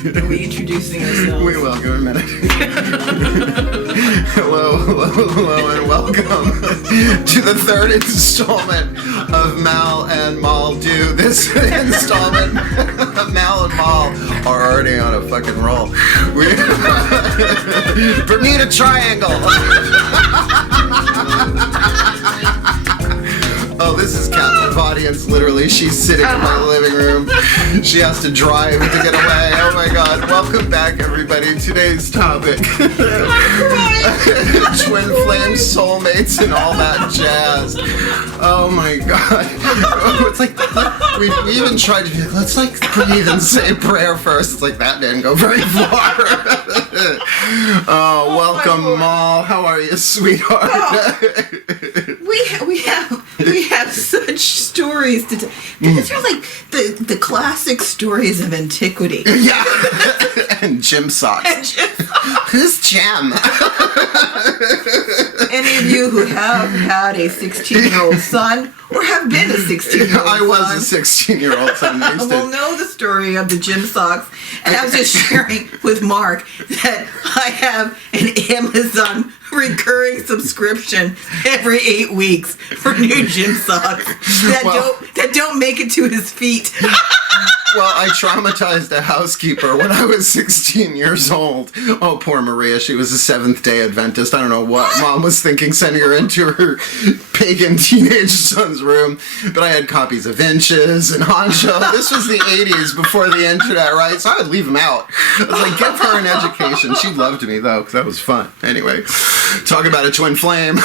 Are we introducing ourselves? We will. Give it a minute. Hello, and welcome to the third installment of Mal and Moll do. This installment, Mal and Moll are already on a fucking roll. Bermuda Triangle. Oh, this is captive audience, literally. She's sitting in my living room. She has to drive to get away. Oh my god. Welcome back, everybody. Today's topic. Twin Flames Soulmates and all that jazz. Oh my god. It's like, we even tried to do, let's like breathe and say prayer first. It's like, that didn't go very far. Oh, welcome, Moll. How are you, sweetheart? We have such stories to tell. These are like the classic stories of antiquity. Yeah. And gym socks. Who's Jim? Any of you who have had a 16-year-old son or have been a 16-year-old son. I was a 16-year-old son. Will know the story of the gym socks. And I was just sharing with Mark that I have an Amazon recurring subscription every 8 weeks for new gym socks that don't make it to his feet. Well, I traumatized a housekeeper when I was 16 years old. Oh, poor Maria. She was a Seventh-day Adventist. I don't know what Mom was thinking, sending her into her pagan teenage son's room. But I had copies of Inches and Honcho. This was the 80s before the internet, right? So I would leave them out. I was like, give her an education. She loved me, though, because that was fun. Anyway, talk about a twin flame.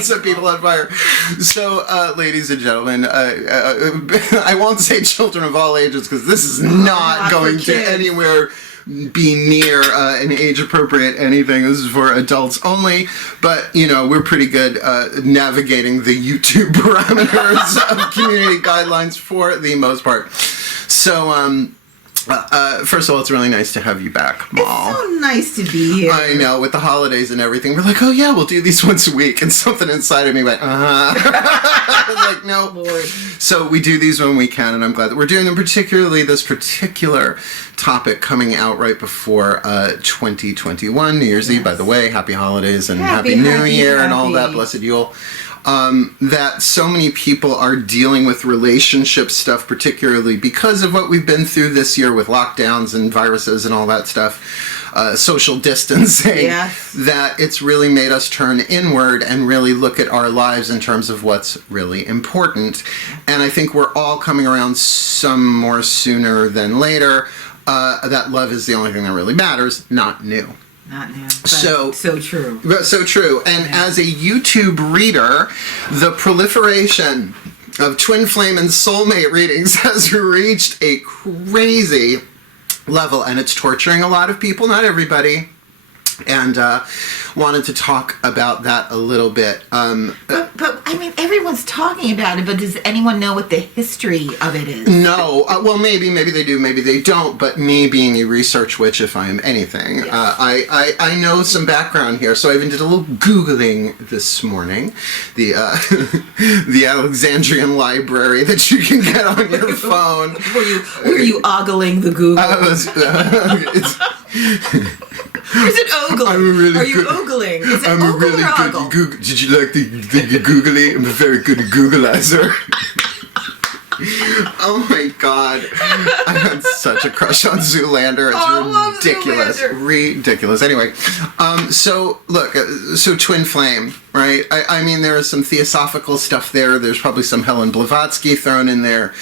Set people on fire. So, ladies and gentlemen, I won't say children of all ages, because this is not going to anywhere be near an age-appropriate anything. This is for adults only, but, you know, we're pretty good navigating the YouTube parameters of community guidelines for the most part. So, first of all, it's really nice to have you back, Moll. It's so nice to be here. I know, with the holidays and everything, we're like, oh yeah, we'll do these once a week, and something inside of me went, I was like, no. Lord. So we do these when we can, and I'm glad that we're doing them, particularly this particular topic coming out right before 2021, New Year's Eve, by the way. Happy holidays and Happy New Year and all that, blessed Yule. That so many people are dealing with relationship stuff, particularly because of what we've been through this year with lockdowns and viruses and all that stuff, social distancing, that it's really made us turn inward and really look at our lives in terms of what's really important. And I think we're all coming around some more sooner than later, that love is the only thing that really matters, not new. Not now. So true. So true. And as a YouTube reader, the proliferation of twin flame and soulmate readings has reached a crazy level, and it's torturing a lot of people, not everybody. And wanted to talk about that a little bit. But I mean, everyone's talking about it, but does anyone know what the history of it is? No. Well, maybe they do, maybe they don't. But me being a research witch, if I am anything, I know some background here. So I even did a little Googling this morning. The the Alexandrian library that you can get on your phone. Were you ogling the Google? Or is it ogling? Are you ogling? Is it I'm ogle a really or good ogle? Google. Did you like the googly? I'm a very good Googleizer. Oh my god. I had such a crush on Zoolander. It's ridiculous. Ridiculous. Anyway, so look, so Twin Flame, right? I mean, there is some theosophical stuff there. There's probably some Helen Blavatsky thrown in there,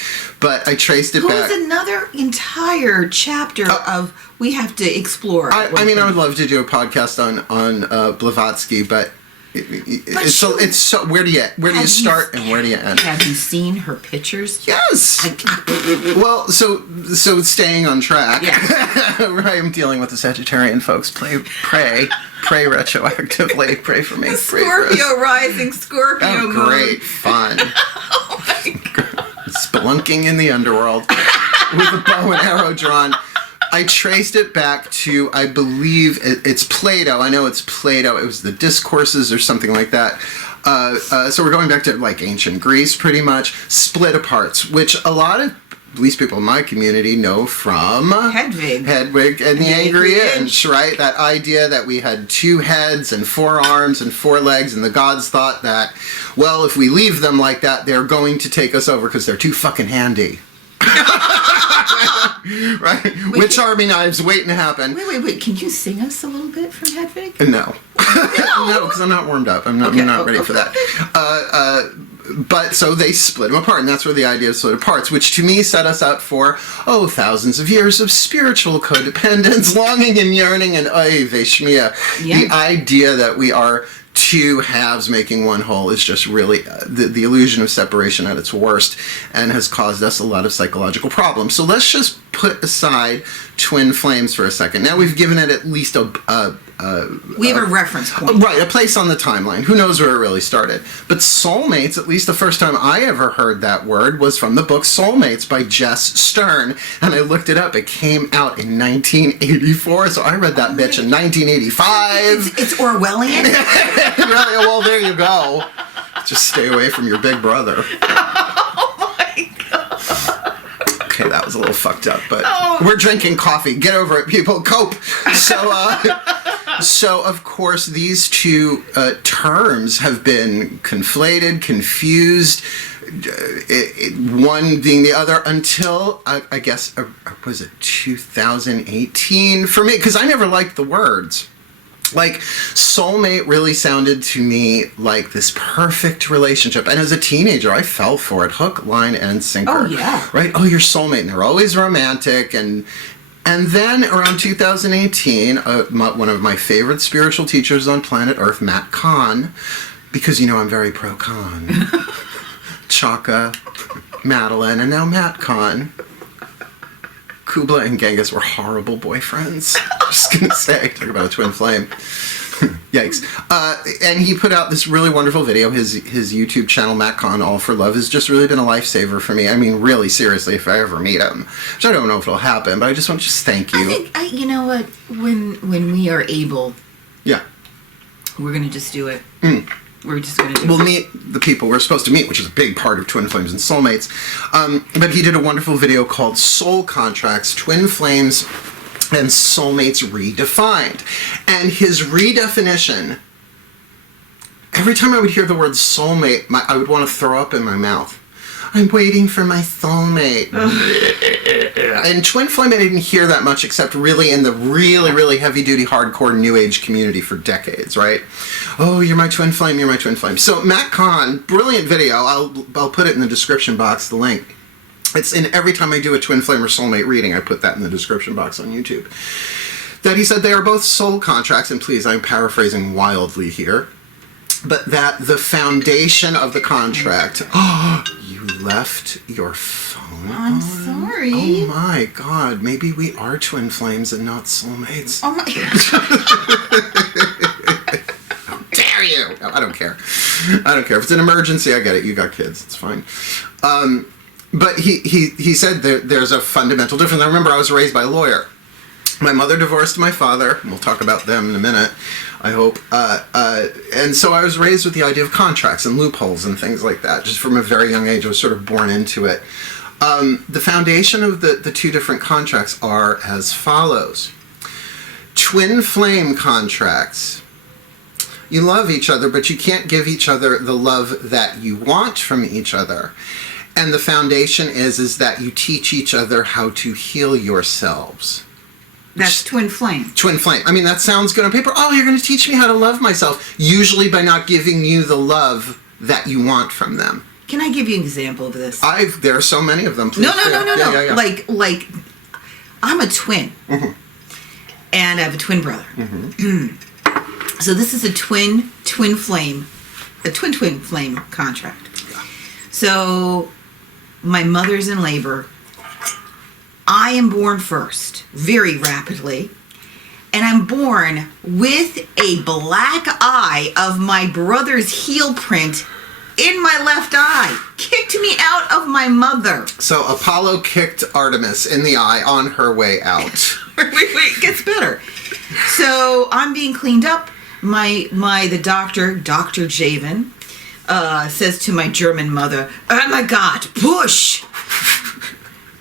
but I traced it back. There's another entire chapter of we have to explore. I mean, I would love to do a podcast on Blavatsky, but it's so where do you start and where do you end? Have you seen her pictures? Yes. Well, so staying on track. Yeah. Right, I'm dealing with the Sagittarian folks. Pray retroactively. Pray for me. Scorpio rising, Scorpio moon. Oh, great fun. Oh my god. Spelunking in the underworld with a bow and arrow drawn. I traced it back to, I believe, it's Plato. I know it's Plato. It was the Discourses or something like that. So we're going back to like ancient Greece, pretty much. Split aparts, which a lot of at least people in my community know from Hedwig and the Angry Inch, right? That idea that we had 2 heads and 4 arms and 4 legs, and the gods thought that, well, if we leave them like that, they're going to take us over because they're too fucking handy. Right? Witch Army knives waiting to happen. Wait. Can you sing us a little bit from Hedwig? No. No, because I'm not warmed up. I'm not ready for that. But so they split them apart, and that's where the idea of split apart, which to me set us up for, thousands of years of spiritual codependence, longing and yearning, and VENMO. Yeah. The idea that we are 2 halves making one whole is just really the illusion of separation at its worst, and has caused us a lot of psychological problems. So let's just put aside Twin Flames for a second. Now we've given it at least we have a reference point. Right, a place on the timeline. Who knows where it really started. But soulmates, at least the first time I ever heard that word, was from the book Soulmates by Jess Stern. And I looked it up. It came out in 1984, so I read that bitch in 1985. It's Orwellian? Really? Well, there you go. Just stay away from your big brother. Oh my God. Okay, that was a little fucked up, but we're drinking coffee. Get over it, people. Cope. So, of course, these 2 terms have been conflated, confused, one being the other until, I guess, was it 2018? For me, because I never liked the words. Like, soulmate really sounded to me like this perfect relationship. And as a teenager, I fell for it. Hook, line, and sinker. Oh, yeah. Right? Oh, your soulmate. And they're always romantic. And then around 2018, one of my favorite spiritual teachers on planet Earth, Matt KAHN, because, I'm very pro-KAHN. Chaka, Madeline, and now Matt KAHN. Kubla and Genghis were horrible boyfriends. Just gonna say, talk about a twin flame. Yikes. And he put out this really wonderful video. His YouTube channel, Matt KAHN, All for Love, has just really been a lifesaver for me. I mean, really, seriously, if I ever meet him, which I don't know if it'll happen, but I just want to just thank you. You know what? When we are able, yeah, we're gonna just do it. We're just going to do We'll meet the people we're supposed to meet, which is a big part of Twin Flames and Soulmates. But he did a wonderful video called Soul Contracts, Twin Flames and Soulmates Redefined. And his redefinition, every time I would hear the word soulmate, I would want to throw up in my mouth. I'm waiting for my soulmate. And Twin Flame, I didn't hear that much except really in the really, really heavy-duty, hardcore New Age community for decades, right? Oh, you're my Twin Flame, you're my Twin Flame. So Matt KAHN, brilliant video. I'll put it in the description box, the link. It's in every time I do a Twin Flame or Soulmate reading, I put that in the description box on YouTube. That he said they are both soul contracts, and please, I'm paraphrasing wildly here, but that the foundation of the contract... You left your phone I'm on? sorry. Oh my God, maybe we are twin flames and not soulmates. Oh my God. How dare you? No, I don't care. I don't care. If it's an emergency, I get it. You got kids. It's fine. But he said there's a fundamental difference. I remember I was raised by a lawyer. My mother divorced my father, and we'll talk about them in a minute, I hope. And so I was raised with the idea of contracts and loopholes and things like that. Just from a very young age, I was sort of born into it. The foundation of the 2 different contracts are as follows. Twin flame contracts. You love each other, but you can't give each other the love that you want from each other. And the foundation is that you teach each other how to heal yourselves. That's twin flame. Twin flame. I mean, that sounds good on paper. Oh, you're going to teach me how to love myself. Usually by not giving you the love that you want from them. Can I give you an example of this? There are so many of them. Please No. Yeah. Like, I'm a twin. Mm-hmm. And I have a twin brother. Mm-hmm. So this is a twin flame contract. Yeah. So my mother's in labor. I am born first, very rapidly, and I'm born with a black eye of my brother's heel print in my left eye. Kicked me out of my mother. So Apollo kicked Artemis in the eye on her way out. wait, it gets better. So I'm being cleaned up. The doctor, Dr. Javen, says to my German mother, "Oh my God, Bush!"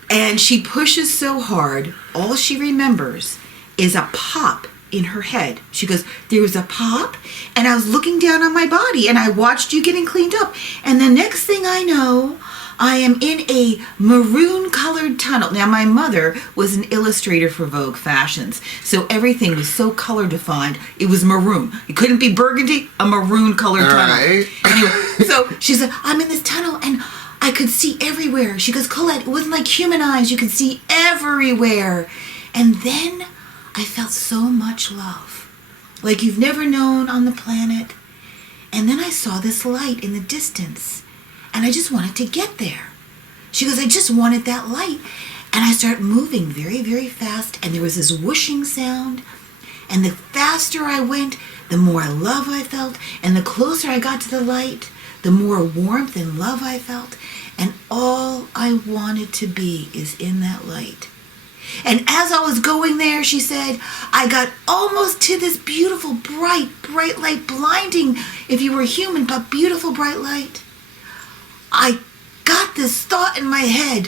And she pushes so hard, all she remembers is a pop in her head. She goes, there was a pop, and I was looking down on my body, and I watched you getting cleaned up. And the next thing I know, I am in a maroon-colored tunnel. Now, my mother was an illustrator for Vogue Fashions, so everything was so color-defined. It was maroon. It couldn't be burgundy, a maroon-colored tunnel. Right. Anyway, so she said, I'm in this tunnel, and I could see everywhere. She goes, Colette, it wasn't like human eyes. You could see everywhere. And then I felt so much love, like you've never known on the planet. And then I saw this light in the distance, and I just wanted to get there. She goes, I just wanted that light. And I started moving very, very fast, and there was this whooshing sound. And the faster I went, the more love I felt. And the closer I got to the light, the more warmth and love I felt. And all I wanted to be is in that light. And as I was going there, she said, I got almost to this beautiful, bright, bright light, blinding if you were human, but beautiful, bright light. I got this thought in my head.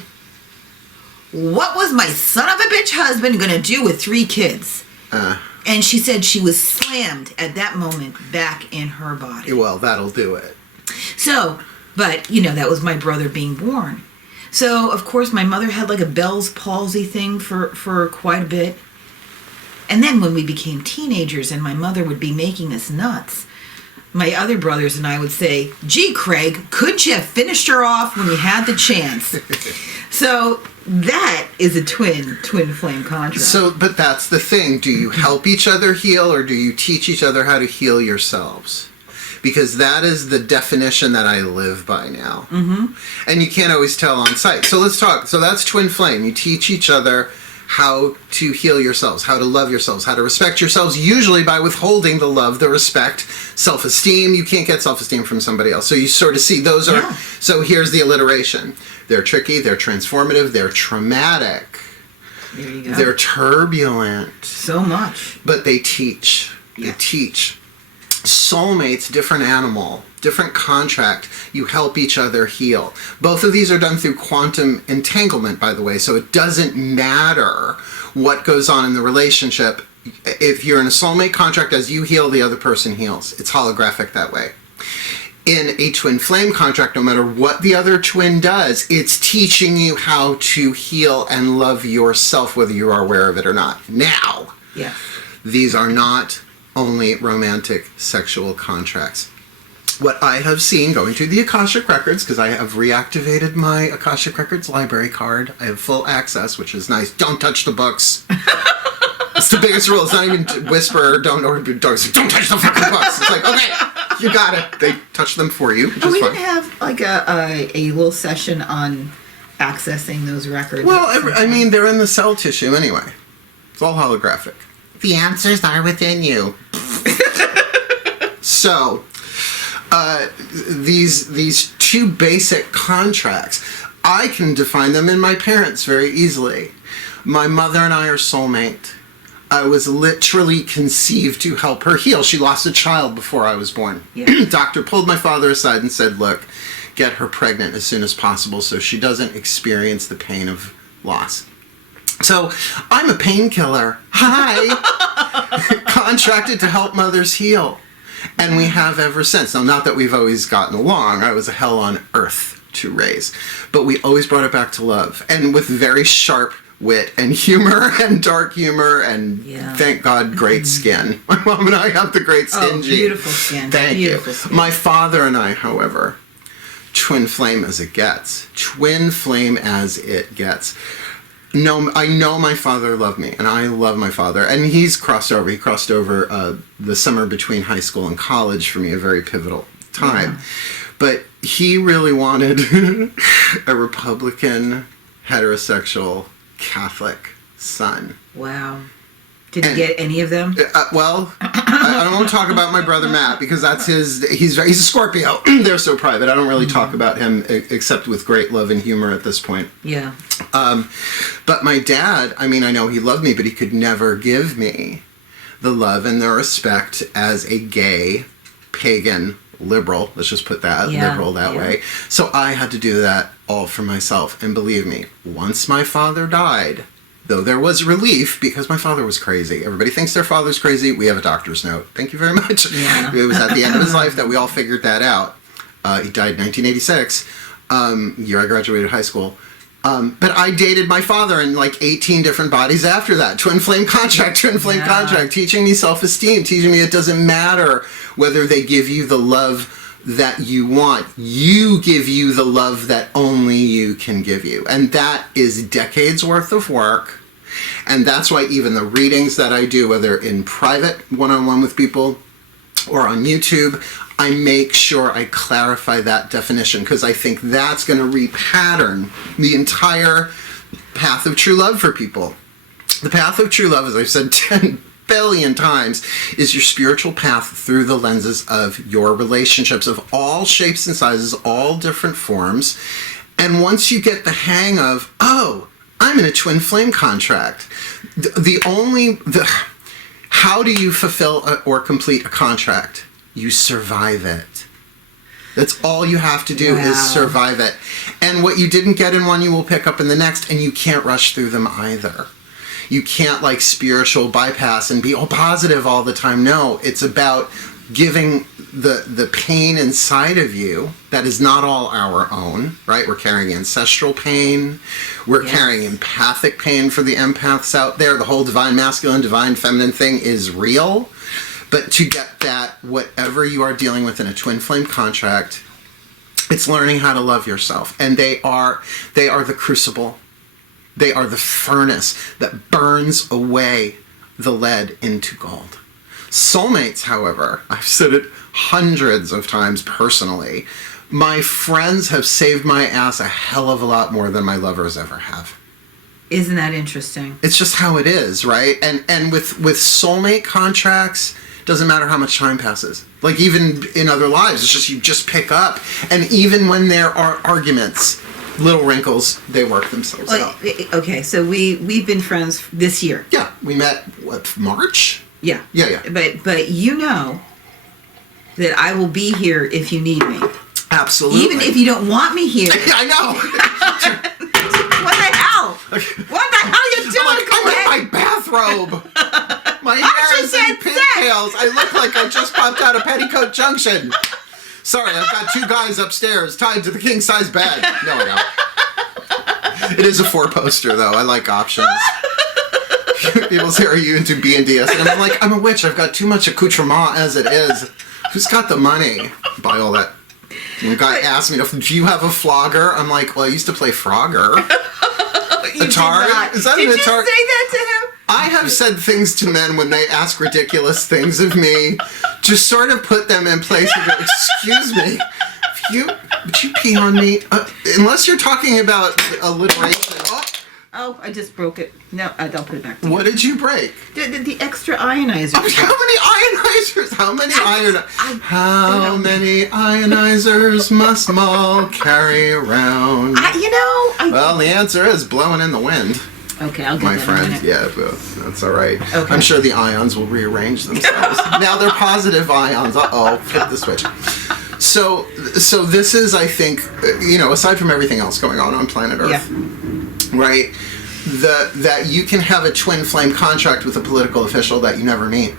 What was my son of a bitch husband going to do with 3 kids? And she said she was slammed at that moment back in her body. Well, that'll do it. So, but, that was my brother being born. So, of course, my mother had like a Bell's palsy thing for quite a bit. And then when we became teenagers and my mother would be making us nuts, my other brothers and I would say, gee, Craig, couldn't you have finished her off when you had the chance? So that is a twin flame contract. So, but that's the thing. Do you help each other heal, or do you teach each other how to heal yourselves? Because that is the definition that I live by now. Mm-hmm. And you can't always tell on sight. So let's talk. So that's twin flame. You teach each other how to heal yourselves, how to love yourselves, how to respect yourselves, usually by withholding the love, the respect, self-esteem. You can't get self-esteem from somebody else. So you sort of see those are... Yeah. So here's the alliteration. They're tricky, they're transformative, they're traumatic. There you go. They're turbulent. So much. But they teach. Yeah. They teach. Soulmates, different animal, different contract. You help each other heal. Both of these are done through quantum entanglement, by the way, so it doesn't matter what goes on in the relationship. If you're in a soulmate contract, as you heal, the other person heals. It's holographic that way. In a twin flame contract, no matter what the other twin does, it's teaching you how to heal and love yourself, whether you are aware of it or not. Now, Yeah. these are not only romantic sexual contracts. What I have seen going through the Akashic Records, because I have reactivated my Akashic Records library card. I have full access, which is nice. Don't touch the books. It's the biggest rule. It's not even whisper, don't touch the fucking books. It's like, okay, you got it. They touch them for you, which Oh, is we fun. didn't have like a little session on accessing those records. Well, I mean, they're in the cell tissue anyway. It's all holographic. The answers are within you. So, these 2 basic contracts, I can define them in my parents very easily. My mother and I are soulmate. I was literally conceived to help her heal. She lost a child before I was born. Yeah. Doctor pulled my father aside and said, look, get her pregnant as soon as possible so she doesn't experience the pain of loss. So, I'm a painkiller. Hi! Contracted to help mothers heal. And we have ever since. Now, not that we've always gotten along. I was a hell on earth to raise. But we always brought it back to love. And with very sharp wit and humor and dark humor and, thank God, great skin. My mom and I have the great skin gene. Beautiful skin. Thank Beautiful you. Skin. My father and I, however, twin flame as it gets. Twin flame as it gets. No, I know my father loved me, and I love my father. And he's crossed over. He crossed over the summer between high school and college for me, a very pivotal time. Yeah. But he really wanted a Republican, heterosexual, Catholic son. Wow. Did you get any of them? Well, I don't want to talk about my brother Matt because that's he's a Scorpio. They're so private. I don't really talk about him except with great love and humor at this point. Yeah. But my dad, I mean, I know he loved me, but he could never give me the love and the respect as a gay, pagan, liberal. Let's just put that liberal that way. So I had to do that all for myself. And believe me, once my father died, though there was relief because my father was crazy. Everybody thinks their father's crazy. We have a doctor's note. Thank you very much. Yeah. It was at the end of his life that we all figured that out. He died in 1986, year I graduated high school. But I dated my father in like 18 different bodies after that. Twin flame contract, teaching me self-esteem, teaching me it doesn't matter whether they give you the love that you want. You give you the love that only you can give you. And that is decades worth of work. And that's why even the readings that I do, whether in private, one-on-one with people, or on YouTube, I make sure I clarify that definition, because I think that's going to repattern the entire path of true love for people. The path of true love, as I've said 10 billion times, is your spiritual path through the lenses of your relationships of all shapes and sizes, all different forms. And once you get the hang of, oh, I'm in a twin flame contract, how do you fulfill or complete a contract? You survive it. That's all you have to do is survive it. And what you didn't get in one, you will pick up in the next, and you can't rush through them either. You can't like spiritual bypass and be all positive all the time. No, it's about giving the pain inside of you that is not all our own, right? We're carrying ancestral pain. We're carrying empathic pain for the empaths out there. The whole divine masculine, divine feminine thing is real. But to get that, whatever you are dealing with in a twin flame contract, it's learning how to love yourself. And they are the crucible. They are the furnace that burns away the lead into gold. Soulmates, however, I've said it hundreds of times personally, my friends have saved my ass a hell of a lot more than my lovers ever have. Isn't that interesting? It's just how it is, right? And with soulmate contracts, doesn't matter how much time passes. Like even in other lives, it's just you just pick up. And even when there are arguments, little wrinkles, they work themselves out. Okay, so we've been friends this year. Yeah, we met, March? Yeah. Yeah. But you know that I will be here if you need me. Absolutely. Even if you don't want me here. I know. What the hell? What the hell are you doing? I'm in my bathrobe. My hair is in pigtails. I look like I just popped out of Petticoat Junction. Sorry, I've got two guys upstairs tied to the king-size bed. No, I don't. It is a four-poster, though. I like options. People say, are you into B&DS? And I'm like, I'm a witch. I've got too much accoutrement as it is. Who's got the money? Buy all that. One guy asked me, do you have a flogger? I'm like, well, I used to play Frogger. Atari? Is that Did an Atari? you say that to him? I have said things to men when they ask ridiculous things of me to sort of put them in place and go, excuse me, would you pee on me? Unless you're talking about alliteration. Oh, I just broke it. No, don't put it back. What did you break? The extra ionizer. How many ionizers? How many ionizers must MOLL carry around? Well, the answer is blowing in the wind. Okay, I'll get my that friend. in a minute. Yeah, that's all right. Okay. I'm sure the ions will rearrange themselves. Now they're positive ions. Flip the switch. So this is, I think, aside from everything else going on planet Earth, right? That you can have a twin flame contract with a political official that you never meet.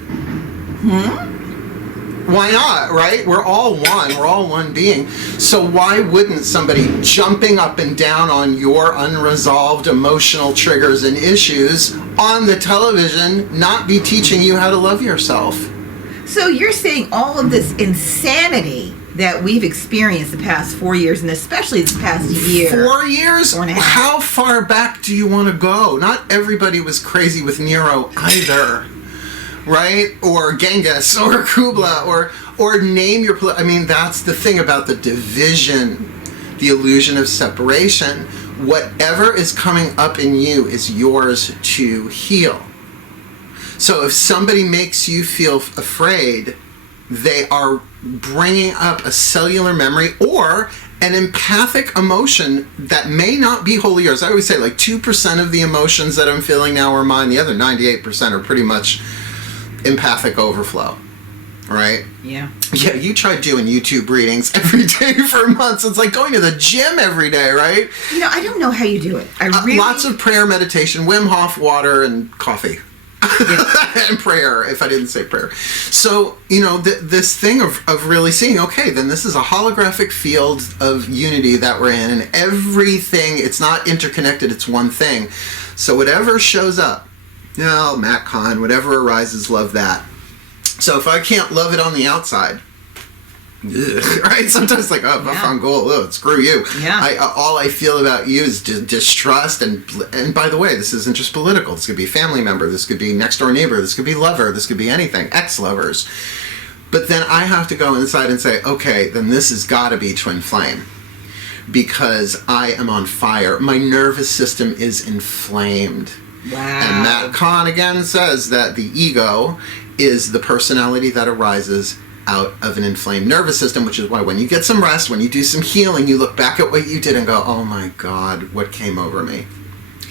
Why not, right? We're all one. We're all one being. So why wouldn't somebody jumping up and down on your unresolved emotional triggers and issues on the television not be teaching you how to love yourself? So you're saying all of this insanity that we've experienced the past 4 years, and especially this past year. 4 years? 4.5. How far back do you want to go? Not everybody was crazy with Nero either. Right? Or Genghis, or Kubla, or name your... that's the thing about the division, the illusion of separation. Whatever is coming up in you is yours to heal. So if somebody makes you feel afraid, they are bringing up a cellular memory or an empathic emotion that may not be wholly yours. I always say 2% of the emotions that I'm feeling now are mine. The other 98% are pretty much empathic overflow, right? Yeah. Yeah, you tried doing YouTube readings every day for months. It's like going to the gym every day, right? I don't know how you do it. Lots of prayer, meditation, Wim Hof, water, and coffee. And prayer, if I didn't say prayer. So, this thing of really seeing, okay, then this is a holographic field of unity that we're in, and everything, it's not interconnected, it's one thing. So whatever shows up, Matt KAHN, whatever arises, love that. So if I can't love it on the outside, right? Sometimes like, if I found gold, screw you. Yeah. All I feel about you is distrust, and by the way, this isn't just political. This could be family member, this could be next door neighbor, this could be lover, this could be anything, ex-lovers. But then I have to go inside and say, okay, then this has got to be twin flame, because I am on fire. My nervous system is inflamed. Wow. And Matt KAHN again says that the ego is the personality that arises out of an inflamed nervous system, which is why when you get some rest, when you do some healing, you look back at what you did and go, oh my God, what came over me?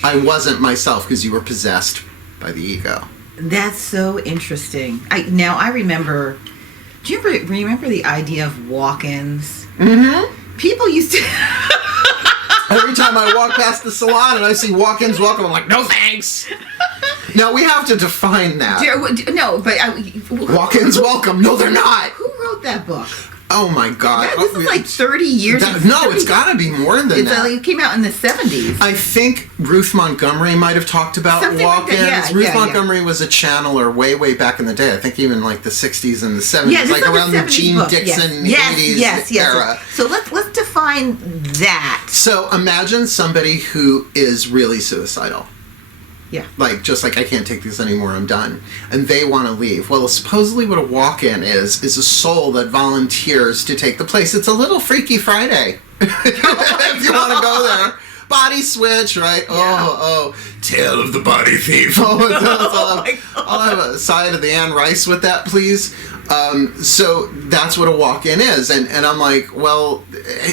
I wasn't myself because you were possessed by the ego. That's so interesting. I remember, do you remember the idea of walk-ins? Mm-hmm. People used to... Every time I walk past the salon and I see walk-ins welcome, I'm like, no thanks. Now we have to define that. No, but... Walk-ins welcome. No, they're not. Who wrote that book? Oh my God. This is like 30 years ago. No, it's got to be more than that. It came out in the 70s. I think Ruth Montgomery might have talked about Something walk-ins. like that. Ruth Montgomery was a channeler way back in the day. I think even like the 60s and the 70s. Yeah, like around the Gene book. Dixon 80s era. So let's define that. So imagine somebody who is really suicidal. Yeah. Just like, I can't take this anymore, I'm done. And they want to leave. Well, supposedly what a walk-in is a soul that volunteers to take the place. It's a little Freaky Friday. If you want to go there. Body switch, right? Yeah. Oh, Tale of the Body Thief. I'll have a side of the Anne Rice with that, please. So that's what a walk-in is. And I'm like, well,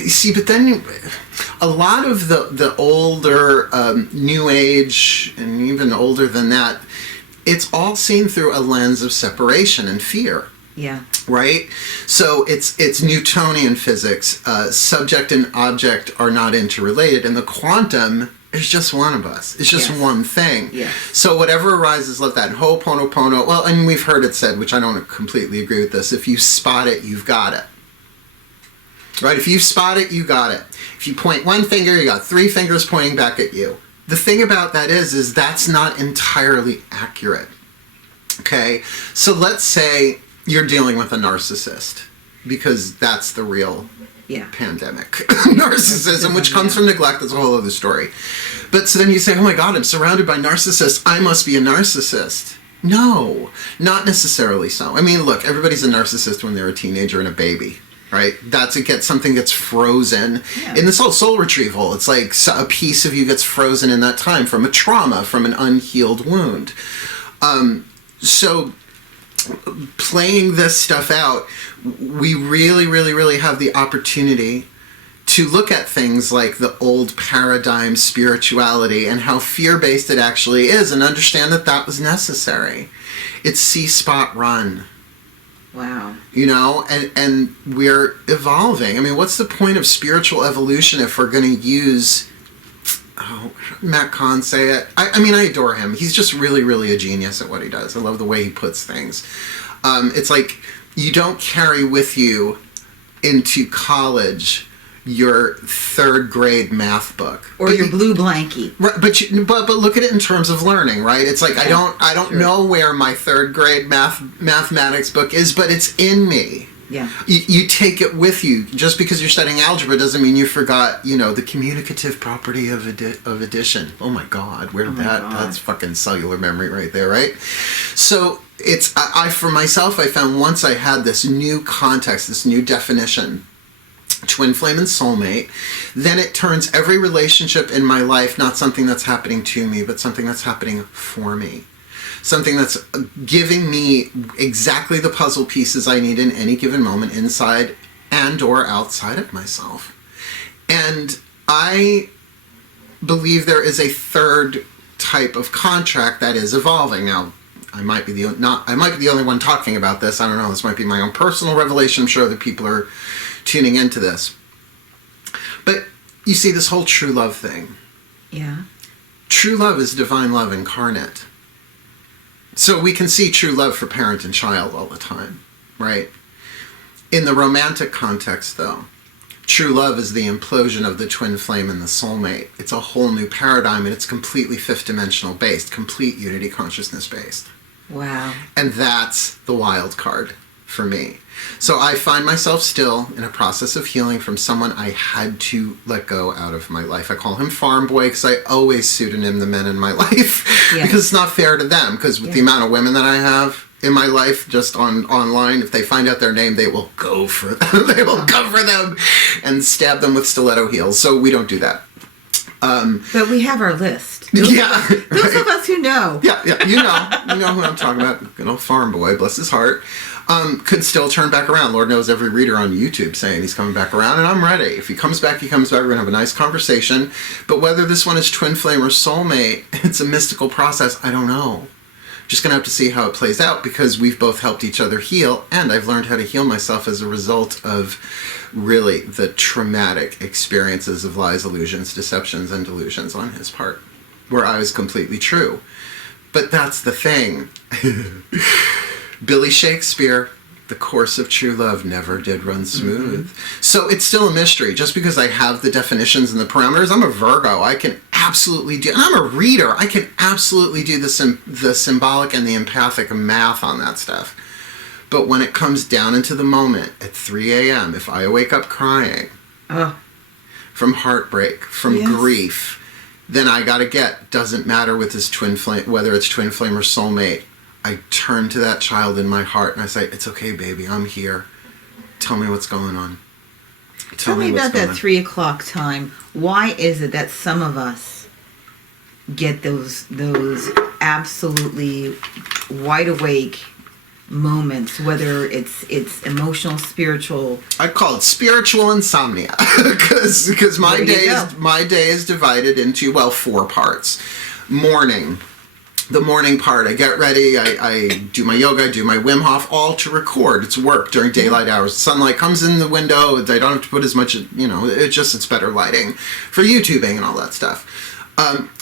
see, but then a lot of the older New Age, and even older than that, it's all seen through a lens of separation and fear. Yeah. Right? So it's Newtonian physics. Subject and object are not interrelated, and the quantum is just one of us. It's just one thing. Yeah. So whatever arises, let that. Ho'oponopono. Well, and we've heard it said, which I don't completely agree with this, if you spot it, you've got it. Right? If you spot it, you got it. If you point one finger, you got 3 fingers pointing back at you. The thing about that is that's not entirely accurate. Okay? So let's say you're dealing with a narcissist, because that's the real pandemic. Narcissism, which comes from neglect. That's a whole other story. But so then you say, oh my God, I'm surrounded by narcissists. I must be a narcissist. No, not necessarily so. I mean, look, everybody's a narcissist when they're a teenager and a baby. Right? Something gets frozen in this whole soul retrieval. It's like a piece of you gets frozen in that time from a trauma, from an unhealed wound. So playing this stuff out, we really have the opportunity to look at things like the old paradigm spirituality and how fear-based it actually is, and understand that was necessary. It's see, spot, run. Wow. And we're evolving. I mean, what's the point of spiritual evolution if we're going to use, Matt KAHN say it? I mean, I adore him. He's just really a genius at what he does. I love the way he puts things. It's like you don't carry with you into college your 3rd grade math book or your blue blankie. Right, but look at it in terms of learning, right? It's like I don't know where my 3rd grade mathematics book is, but it's in me. Yeah. You take it with you. Just because you're studying algebra doesn't mean you forgot, the communicative property of addition. Oh my God, where did that's fucking cellular memory right there, right? So I for myself, I found once I had this new context, this new definition, twin flame and soulmate, then it turns every relationship in my life not something that's happening to me, but something that's happening for me. Something that's giving me exactly the puzzle pieces I need in any given moment, inside and or outside of myself. And I believe there is a 3rd type of contract that is evolving. Now, I might be the only one talking about this. I don't know. This might be my own personal revelation. I'm sure other people are tuning into this. But you see, this whole true love thing. Yeah. True love is divine love incarnate. So we can see true love for parent and child all the time, right? In the romantic context, though, true love is the implosion of the twin flame and the soulmate. It's a whole new paradigm, and it's completely fifth-dimensional based, complete unity consciousness based. Wow. And that's the wild card for me. So I find myself still in a process of healing from someone I had to let go out of my life. I call him Farm Boy because I always pseudonym the men in my life because it's not fair to them, because with the amount of women that I have in my life just online, if they find out their name, they will go for them. They will go for them and stab them with stiletto heels. So we don't do that. But we have our list. Those of us who know. Yeah, you know who I'm talking about. Good old Farm Boy, bless his heart. Could still turn back around. Lord knows every reader on YouTube saying he's coming back around, and I'm ready. If he comes back, he comes back. We're going to have a nice conversation. But whether this one is twin flame or soulmate, it's a mystical process. I don't know. Just going to have to see how it plays out, because we've both helped each other heal, and I've learned how to heal myself as a result of really the traumatic experiences of lies, illusions, deceptions, and delusions on his part, where I was completely true. But that's the thing. Billy Shakespeare, the course of true love never did run smooth. So it's still a mystery. Just because I have the definitions and the parameters, I'm a Virgo. I can absolutely do, and I'm a reader. I can absolutely do the symbolic and the empathic math on that stuff. But when it comes down into the moment at 3 a.m., if I wake up crying from heartbreak, from grief, then I gotta doesn't matter with this twin flame, whether it's twin flame or soulmate. I turn to that child in my heart and I say, it's okay, baby, I'm here. Tell me what's going on. Tell me about that 3 o'clock time. Why is it that some of us get those absolutely wide awake moments, whether it's emotional, spiritual? I call it spiritual insomnia because my day is divided into 4 parts. Morning. The morning part, I get ready, I do my yoga, I do my Wim Hof, all to record. It's work during daylight hours. Sunlight comes in the window, I don't have to put as much, it's better lighting for YouTubing and all that stuff.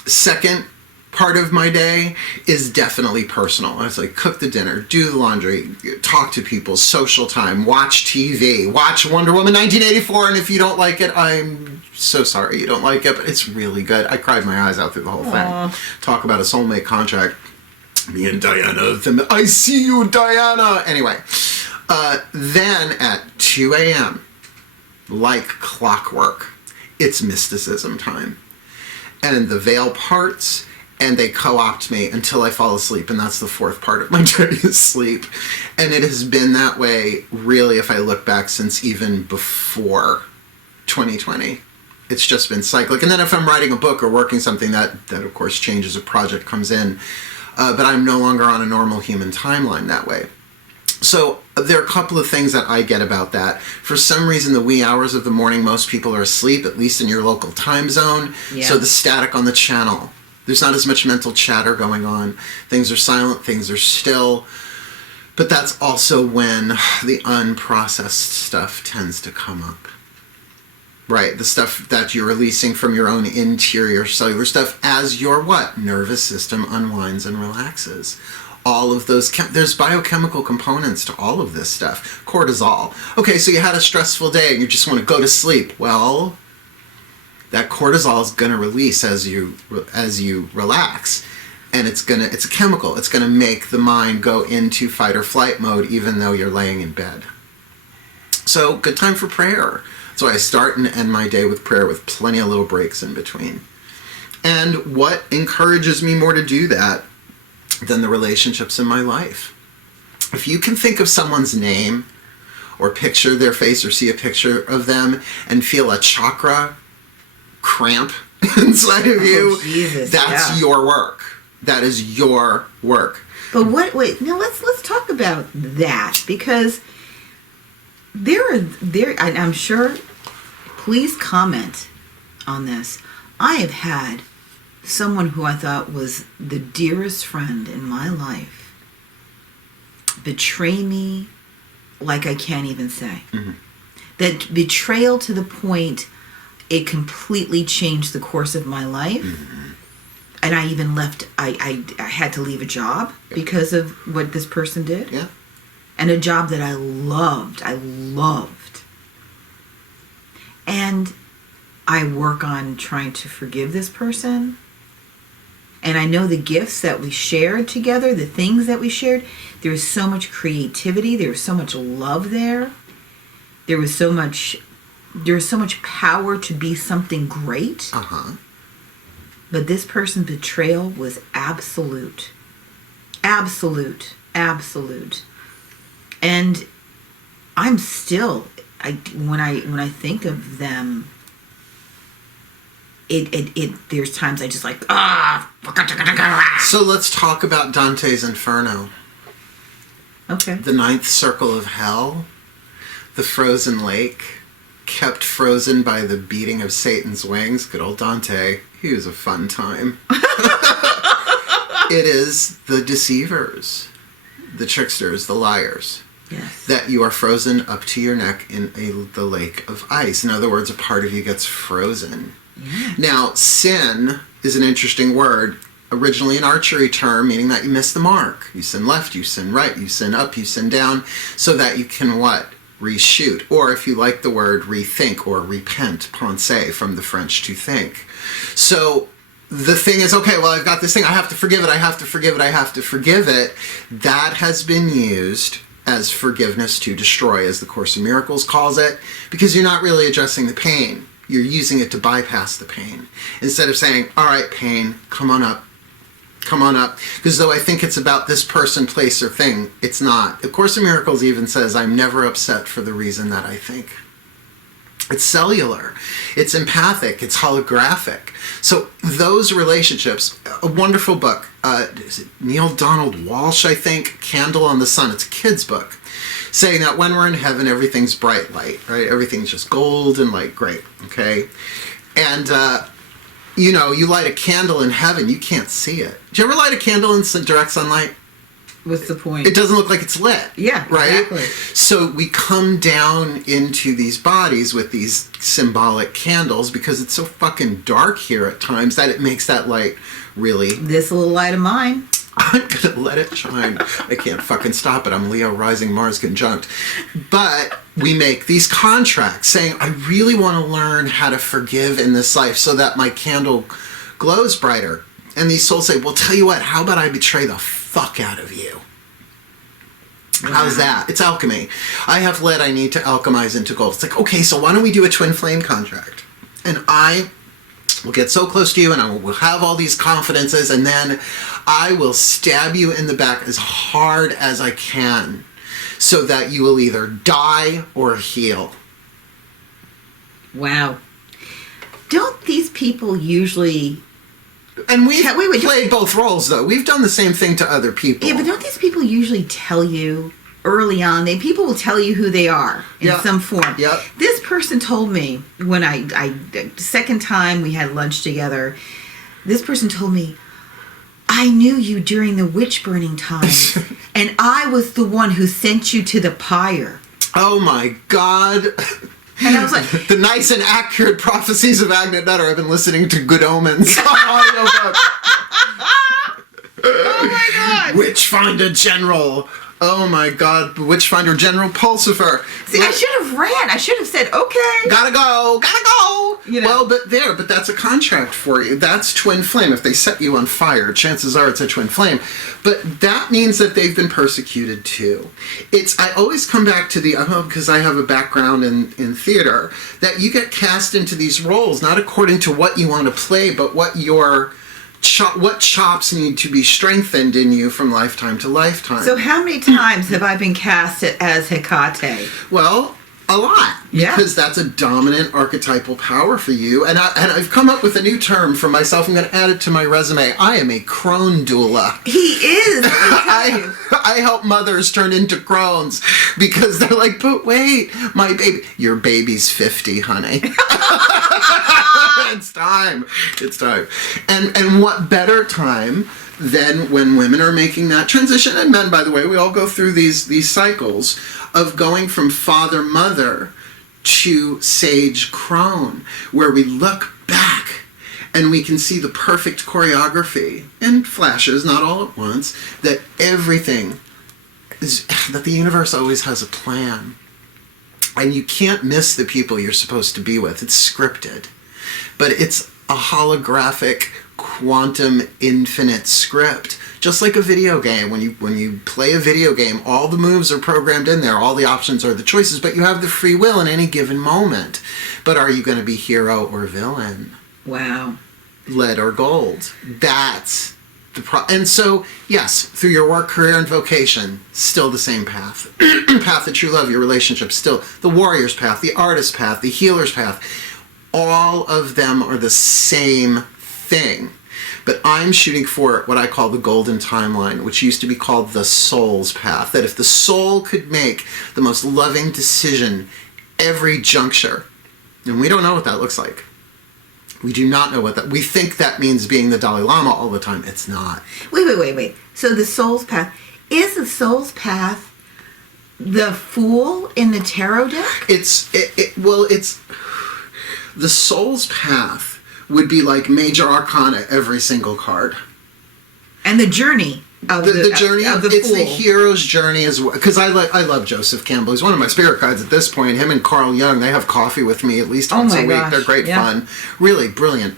Second part of my day is definitely personal. It's like cook the dinner, do the laundry, talk to people, social time, watch TV, watch Wonder Woman 1984, and if you don't like it, I'm so sorry you don't like it, but it's really good. I cried my eyes out through the whole thing. Talk about a soulmate contract. Me and Diana, I see you, Diana! Anyway, then at 2 a.m., like clockwork, it's mysticism time. And the veil parts, and they co-opt me until I fall asleep, and that's the 4th part of my day is sleep. And it has been that way, really, if I look back, since even before 2020. It's just been cyclic. And then if I'm writing a book or working something, that of course changes, a project comes in. But I'm no longer on a normal human timeline that way. So there are a couple of things that I get about that. For some reason, the wee hours of the morning, most people are asleep, at least in your local time zone. Yeah. So the static on the channel, there's not as much mental chatter going on. Things are silent, things are still. But that's also when the unprocessed stuff tends to come up. Right, the stuff that you're releasing from your own interior cellular stuff as your nervous system unwinds and relaxes. All of those, there's biochemical components to all of this stuff. Cortisol. Okay, so you had a stressful day and you just want to go to sleep. Well, that cortisol is going to release as you relax. And it's a chemical. It's going to make the mind go into fight or flight mode even though you're laying in bed. So, good time for prayer. So I start and end my day with prayer with plenty of little breaks in between. And what encourages me more to do that than the relationships in my life? If you can think of someone's name or picture their face or see a picture of them and feel a chakra cramp inside of you, Jesus, that's your work. That is your work. But let's talk about that, because there, and I'm sure, please comment on this. I have had someone who I thought was the dearest friend in my life betray me like I can't even say. That betrayal to the point it completely changed the course of my life. And I even left, I had to leave a job because of what this person did. Yeah. And a job that I loved. And I work on trying to forgive this person. And I know the gifts that we shared together, the things that we shared, there was so much creativity, there was so much love there. There was so much power to be something great. But this person's betrayal was absolute. Absolute. And I'm still, when I think of them, there's times I just like, So let's talk about Dante's Inferno. Okay. The ninth circle of hell, the frozen lake, kept frozen by the beating of Satan's wings. Good old Dante. He was a fun time. It is the deceivers, the tricksters, the liars. Yes. That you are frozen up to your neck in the lake of ice. In other words, a part of you gets frozen. Yeah. Now, sin is an interesting word. Originally an archery term, meaning that you miss the mark. You sin left, you sin right, you sin up, you sin down, so that you can what? Reshoot. Or if you like the word, rethink or repent, penser, from the French to think. So the thing is, okay, well, I've got this thing, I have to forgive it, I have to forgive it, I have to forgive it. That has been used as forgiveness to destroy, as the Course in Miracles calls it, because you're not really addressing the pain. You're using it to bypass the pain. Instead of saying, all right, pain, come on up. Come on up. Because though I think it's about this person, place, or thing, it's not. The Course in Miracles even says, I'm never upset for the reason that I think. It's cellular. It's empathic. It's holographic. So those relationships, a wonderful book. Is it Neil Donald Walsh, I think? Candle on the Sun. It's a kid's book. Saying that when we're in heaven, everything's bright light, right? Everything's just gold and light. Great, okay? And, you know, you light a candle in heaven, you can't see it. Did you ever light a candle in direct sunlight? What's the point? It doesn't look like it's lit. Yeah, right? Exactly. So we come down into these bodies with these symbolic candles because it's so fucking dark here at times that it makes that light really... This little light of mine. I'm gonna let it shine. I can't fucking stop it. I'm Leo rising Mars conjunct. But we make these contracts saying, I really want to learn how to forgive in this life so that my candle glows brighter. And these souls say, well, tell you what, how about I betray the fuck out of you? Wow. How's that? It's alchemy. I have lead I need to alchemize into gold. It's like, okay, so why don't we do a twin flame contract? And I will get so close to you and I will have all these confidences and then I will stab you in the back as hard as I can so that you will either die or heal. Wow. Don't these people usually... And we've played both roles, though. We've done the same thing to other people. Yeah, but don't these people usually tell you early on? People will tell you who they are in some form. Yep. This person told me when the second time we had lunch together, this person told me, I knew you during the witch burning times, and I was the one who sent you to the pyre. Oh my God. And I was like... The nice and accurate prophecies of Agnet Nutter. I've been listening to Good Omens on audiobook. Oh my God. Witchfinder General. Oh my God. Witchfinder General Pulsifer. See, I should have ran. I should have said, okay. Gotta go. Gotta go. You know. Well, but that's a contract for you. That's twin flame. If they set you on fire, chances are it's a twin flame. But that means that they've been persecuted too. I always come back to because I have a background in theater, that you get cast into these roles, not according to what you want to play, but what what chops need to be strengthened in you from lifetime to lifetime. So how many times have I been cast as Hecate? Well, a lot. Yeah. Because that's a dominant archetypal power for you. And I've come up with a new term for myself. I'm going to add it to my resume. I am a crone doula. He is. I help mothers turn into crones because they're like, but wait, my baby. Your baby's 50, honey. It's time. It's time. And what better time than when women are making that transition, and men, by the way, we all go through these cycles of going from father-mother to sage crone, where we look back and we can see the perfect choreography in flashes, not all at once, that everything is, that the universe always has a plan. And you can't miss the people you're supposed to be with. It's scripted. But it's a holographic, quantum, infinite script. Just like a video game. When you play a video game, all the moves are programmed in there. All the options are the choices, but you have the free will in any given moment. But are you going to be hero or villain? Wow. Lead or gold? That's the and so, yes, through your work, career, and vocation, still the same path. Path of true love, your relationship, still the warrior's path, the artist's path, the healer's path. All of them are the same thing. But I'm shooting for what I call the golden timeline, which used to be called the soul's path. That if the soul could make the most loving decision every juncture, and we don't know what that looks like. We do not know what that... We think that means being the Dalai Lama all the time. It's not. Wait. So the soul's path... Is the soul's path the Fool in the tarot deck? It's... The soul's path would be like major arcana every single card. And the journey of the journey of the it's Fool. The hero's journey as well, because I love Joseph Campbell. He's one of my spirit guides at this point. Him and Carl Jung, they have coffee with me at least once a week. Gosh. They're great fun. Really brilliant.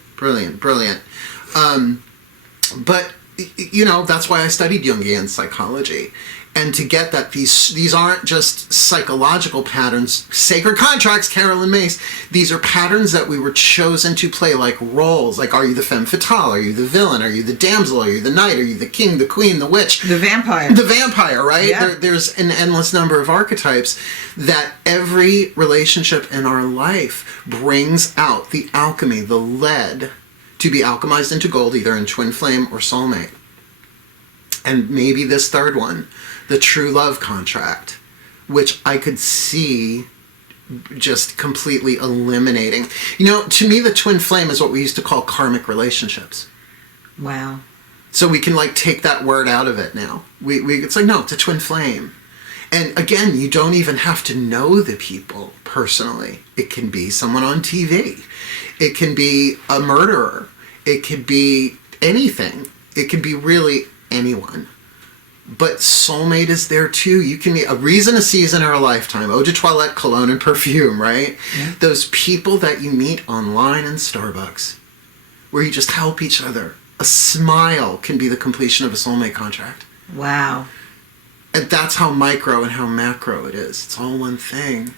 But you know, that's why I studied Jungian psychology. And to get that these aren't just psychological patterns, sacred contracts, Carolyn Mace. These are patterns that we were chosen to play like roles. Like, are you the femme fatale? Are you the villain? Are you the damsel? Are you the knight? Are you the king, the queen, the witch? The vampire. The vampire, right? Yeah. There's an endless number of archetypes that every relationship in our life brings out the alchemy, the lead, to be alchemized into gold, either in twin flame or soulmate. And maybe this third one, the true love contract, which I could see just completely eliminating. You know, to me, the twin flame is what we used to call karmic relationships. Wow. So we can like take that word out of it now. It's like, no, it's a twin flame. And again, you don't even have to know the people personally. It can be someone on TV. It can be a murderer. It could be anything. It can be really anyone. But soulmate is there too. You can a reason, a season, or a lifetime. Eau de toilette, cologne, and perfume, right? Yeah. Those people that you meet online in Starbucks, where you just help each other. A smile can be the completion of a soulmate contract. Wow. And that's how micro and how macro it is. It's all one thing.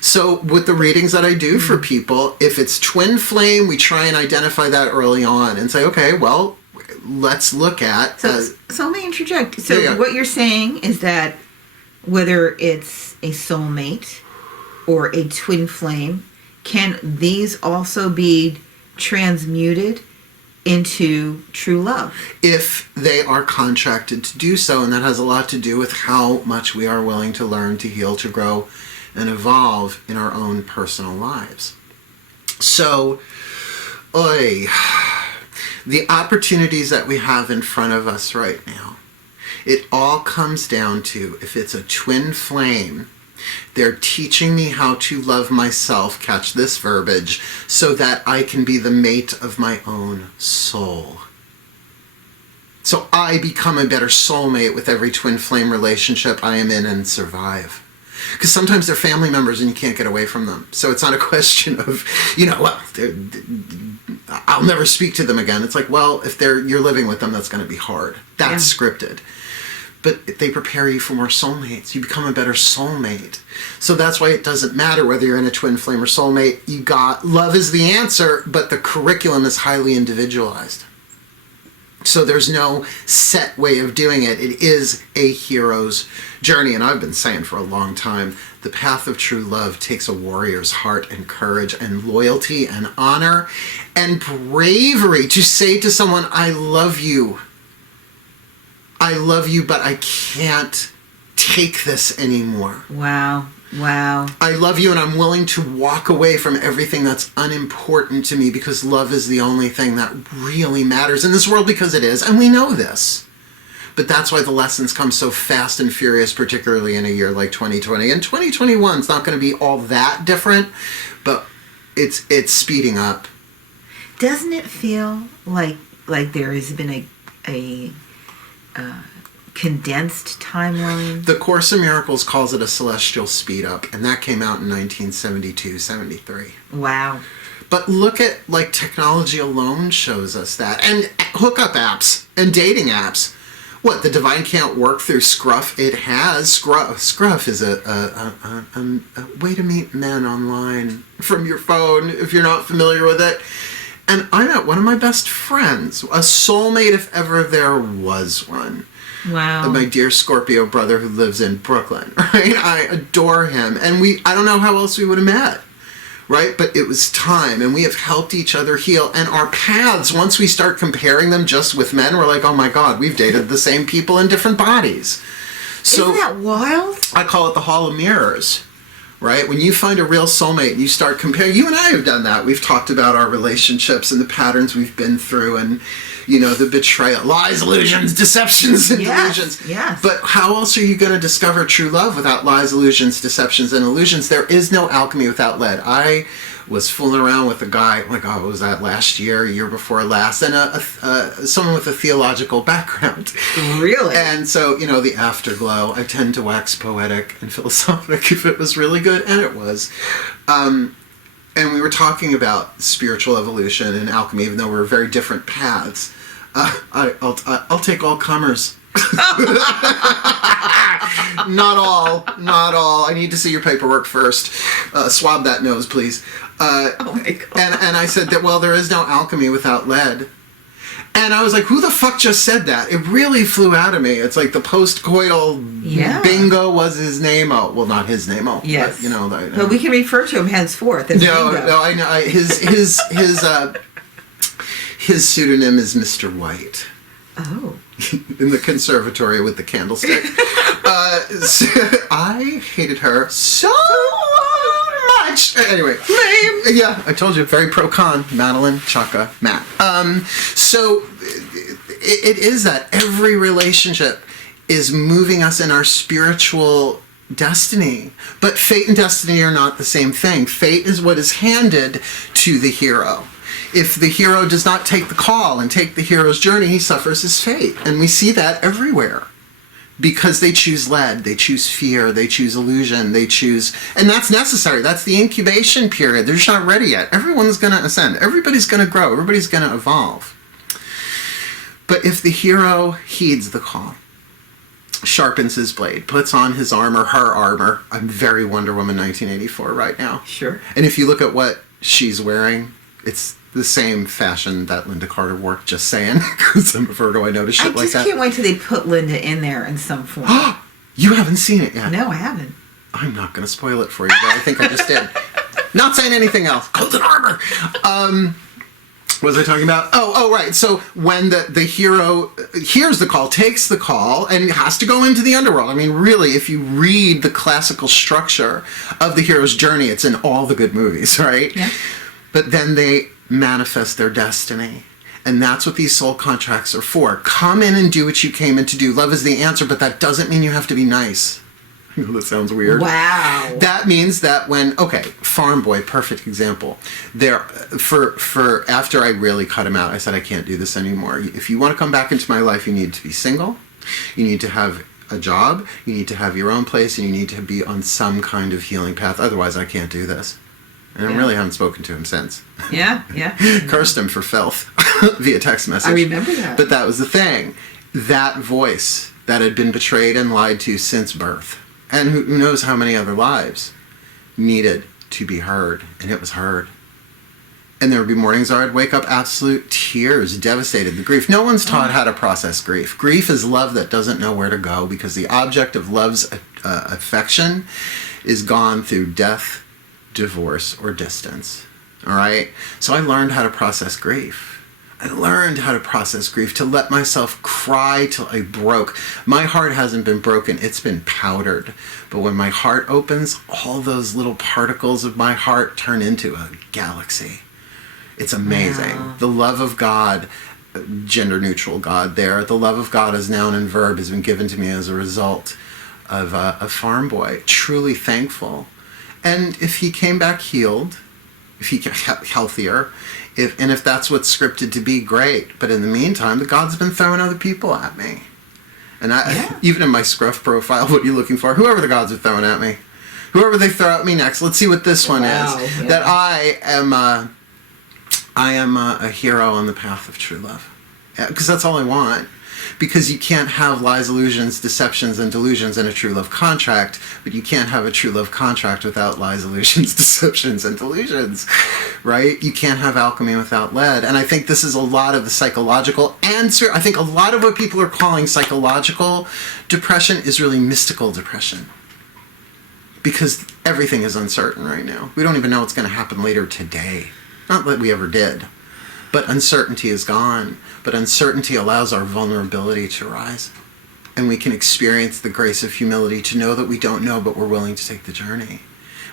So with the readings that I do for people, if it's twin flame, we try and identify that early on and say, okay, well, let's look at... So let me interject. So what you're saying is that whether it's a soulmate or a twin flame, can these also be transmuted into true love? If they are contracted to do so, and that has a lot to do with how much we are willing to learn, to heal, to grow, and evolve in our own personal lives. So, the opportunities that we have in front of us right now, it all comes down to, if it's a twin flame, they're teaching me how to love myself, catch this verbiage, so that I can be the mate of my own soul. So I become a better soulmate with every twin flame relationship I am in and survive. Because sometimes they're family members and you can't get away from them. So it's not a question of, I'll never speak to them again. It's like, well, if you're living with them, that's going to be hard. That's scripted. But they prepare you for more soulmates. You become a better soulmate. So that's why it doesn't matter whether you're in a twin flame or soulmate. Love is the answer, but the curriculum is highly individualized. So there's no set way of doing it. It is a hero's journey. And I've been saying for a long time, the path of true love takes a warrior's heart and courage and loyalty and honor and bravery to say to someone, I love you. I love you, but I can't take this anymore. Wow. Wow. I love you and I'm willing to walk away from everything that's unimportant to me because love is the only thing that really matters in this world, because it is, and we know this. But that's why the lessons come so fast and furious, particularly in a year like 2020. And 2021 is not going to be all that different, but it's speeding up. Doesn't it feel like there has been a condensed timeline? The Course in Miracles calls it a celestial speed up, and that came out in 1972, 73. Wow. But look at, like, technology alone shows us that. And hookup apps and dating apps. What, the divine can't work through Scruff? It has. Scruff is a way to meet men online from your phone, if you're not familiar with it. And I met one of my best friends, a soulmate if ever there was one. Wow. My dear Scorpio brother who lives in Brooklyn, right? I adore him. And I don't know how else we would have met, right? But it was time, and we have helped each other heal. And our paths, once we start comparing them just with men, we're like, oh my God, we've dated the same people in different bodies. So isn't that wild? I call it the Hall of Mirrors, right? When you find a real soulmate and you start comparing, you and I have done that. We've talked about our relationships and the patterns we've been through, and the betrayal, lies, illusions, deceptions, and delusions. Yes. But how else are you going to discover true love without lies, illusions, deceptions, and illusions? There is no alchemy without lead. I was fooling around with a guy, what was that, last year, year before last, and someone with a theological background. Really? And so, the afterglow, I tend to wax poetic and philosophic if it was really good, and it was. And we were talking about spiritual evolution and alchemy, even though we're very different paths. I'll take all comers. Not all. I need to see your paperwork first. Swab that nose, please. Oh my God. And I said that, there is no alchemy without lead. And I was like, who the fuck just said that? It really flew out of me. It's like the post-coital bingo was his name-o. Well, not his name-o. Yes. But, but we can refer to him henceforth as bingo. No, I know. His pseudonym is Mr. White. Oh. In the conservatory with the candlestick. So I hated her so much. Anyway. Lame. Yeah, I told you. Very pro-con. Madeline, Chaka, Matt. So it is that every relationship is moving us in our spiritual destiny. But fate and destiny are not the same thing. Fate is what is handed to the hero. If the hero does not take the call and take the hero's journey, he suffers his fate. And we see that everywhere. Because they choose lead, they choose fear, they choose illusion, and that's necessary. That's the incubation period. They're just not ready yet. Everyone's going to ascend. Everybody's going to grow. Everybody's going to evolve. But if the hero heeds the call, sharpens his blade, puts on his armor, her armor. I'm very Wonder Woman 1984 right now. Sure. And if you look at what she's wearing, it's the same fashion that Linda Carter wore, just saying. Because I'm a Virgo, I notice shit like that. I just can't wait till they put Linda in there in some form. You haven't seen it yet? No, I haven't. I'm not going to spoil it for you, but I think I just did. Not saying anything else. Golden armor! What was I talking about? Oh, right. So when the hero hears the call, takes the call, and has to go into the underworld. I mean, really, if you read the classical structure of the hero's journey, it's in all the good movies, right? Yeah. But then they manifest their destiny. And that's what these soul contracts are for. Come in and do what you came in to do. Love is the answer, but that doesn't mean you have to be nice. That sounds weird. Wow. That means that Farm Boy, perfect example. For after I really cut him out, I said, I can't do this anymore. If you want to come back into my life, you need to be single. You need to have a job. You need to have your own place, and you need to be on some kind of healing path. Otherwise, I can't do this. And I really haven't spoken to him since. Yeah. Cursed him for filth via text message. I remember that. But that was the thing. That voice that had been betrayed and lied to since birth, and who knows how many other lives, needed to be heard. And it was heard. And there would be mornings where I'd wake up absolute tears, devastated. The grief. No one's taught how to process grief. Grief is love that doesn't know where to go, because the object of love's affection is gone through death, divorce, or distance. All right? So I learned how to process grief. I learned how to process grief, to let myself cry till I broke. My heart hasn't been broken, it's been powdered. But when my heart opens, all those little particles of my heart turn into a galaxy. It's amazing. Wow. The love of God, gender neutral God there, the love of God as noun and verb has been given to me as a result of a farm boy. Truly thankful. And if he came back healed, if he got healthier, if that's what's scripted to be, great. But in the meantime, the God's been throwing other people at me. And even in my scruff profile, what are you looking for? Whoever the gods are throwing at me. Whoever they throw at me next. Let's see what this one is. Yeah. That I am a hero on the path of true love. Because that's all I want. Because you can't have lies, illusions, deceptions, and delusions in a true love contract, but you can't have a true love contract without lies, illusions, deceptions, and delusions, right? You can't have alchemy without lead. And I think this is a lot of the psychological answer. I think a lot of what people are calling psychological depression is really mystical depression. Because everything is uncertain right now. We don't even know what's going to happen later today. Not that we ever did. But uncertainty is gone. But uncertainty allows our vulnerability to rise. And we can experience the grace of humility to know that we don't know, but we're willing to take the journey.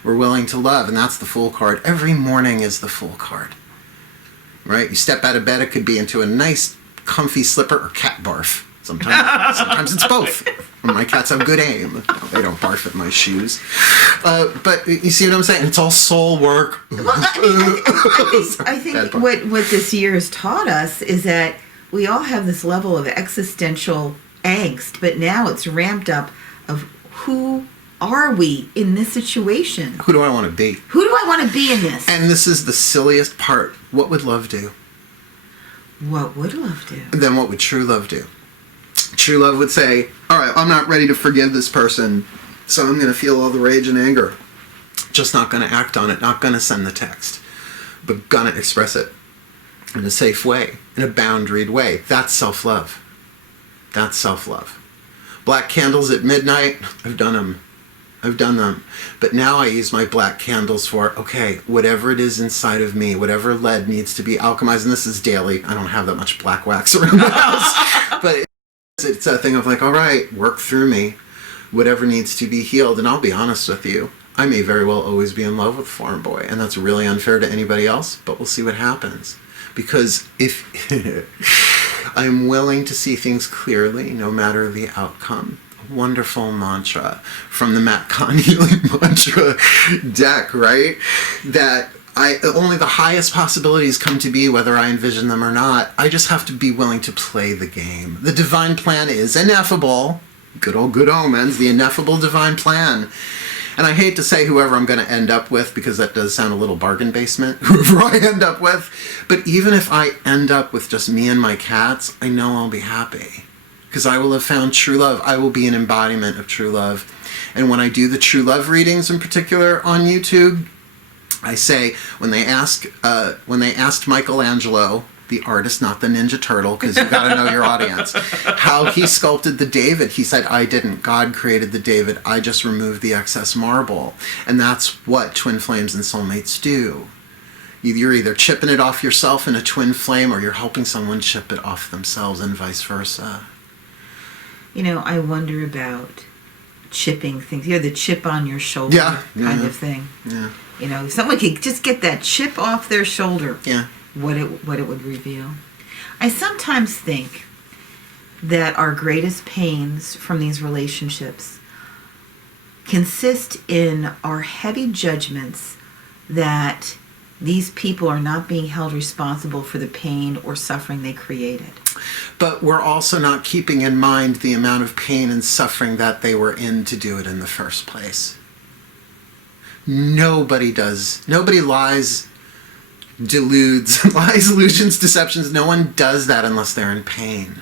We're willing to love, and that's the Fool card. Every morning is the Fool card. Right? You step out of bed, it could be into a nice, comfy slipper or cat barf. Sometimes it's both. My cats have good aim. No, they don't barf at my shoes. But you see what I'm saying? It's all soul work. Well, I think what this year has taught us is that we all have this level of existential angst, but now it's ramped up of who are we in this situation? Who do I want to be? Who do I want to be in this? And this is the silliest part. What would love do? What would love do? And then what would true love do? True love would say, all right, I'm not ready to forgive this person, so I'm going to feel all the rage and anger. Just not going to act on it, not going to send the text, but going to express it in a safe way, in a boundaried way. That's self-love. That's self-love. Black candles at midnight, I've done them. I've done them. But now I use my black candles for, okay, whatever it is inside of me, whatever lead needs to be alchemized, and this is daily. I don't have that much black wax around the house, but it's a thing of like, all right, work through me, whatever needs to be healed. And I'll be honest with you, I may very well always be in love with Farm Boy, and that's really unfair to anybody else, but we'll see what happens. Because if I'm willing to see things clearly, no matter the outcome. Wonderful mantra from the Matt KAHN Healing Mantra deck, right? That only the highest possibilities come to be whether I envision them or not. I just have to be willing to play the game. The divine plan is ineffable. Good old good omens, the ineffable divine plan. And I hate to say whoever I'm going to end up with, because that does sound a little bargain basement, whoever I end up with. But even if I end up with just me and my cats, I know I'll be happy. Because I will have found true love. I will be an embodiment of true love. And when I do the true love readings in particular on YouTube, I say, when they asked Michelangelo, the artist, not the Ninja Turtle, because you got to know your audience, how he sculpted the David, he said, I didn't. God created the David. I just removed the excess marble. And that's what Twin Flames and Soulmates do. You're either chipping it off yourself in a twin flame, or you're helping someone chip it off themselves, and vice versa. You know, I wonder about chipping things. You know, the chip on your shoulder kind of thing. Yeah. You know, if someone could just get that chip off their shoulder, what it would reveal. I sometimes think that our greatest pains from these relationships consist in our heavy judgments that these people are not being held responsible for the pain or suffering they created. But we're also not keeping in mind the amount of pain and suffering that they were in to do it in the first place. Nobody does. Nobody lies, deludes, lies, illusions, deceptions. No one does that unless they're in pain.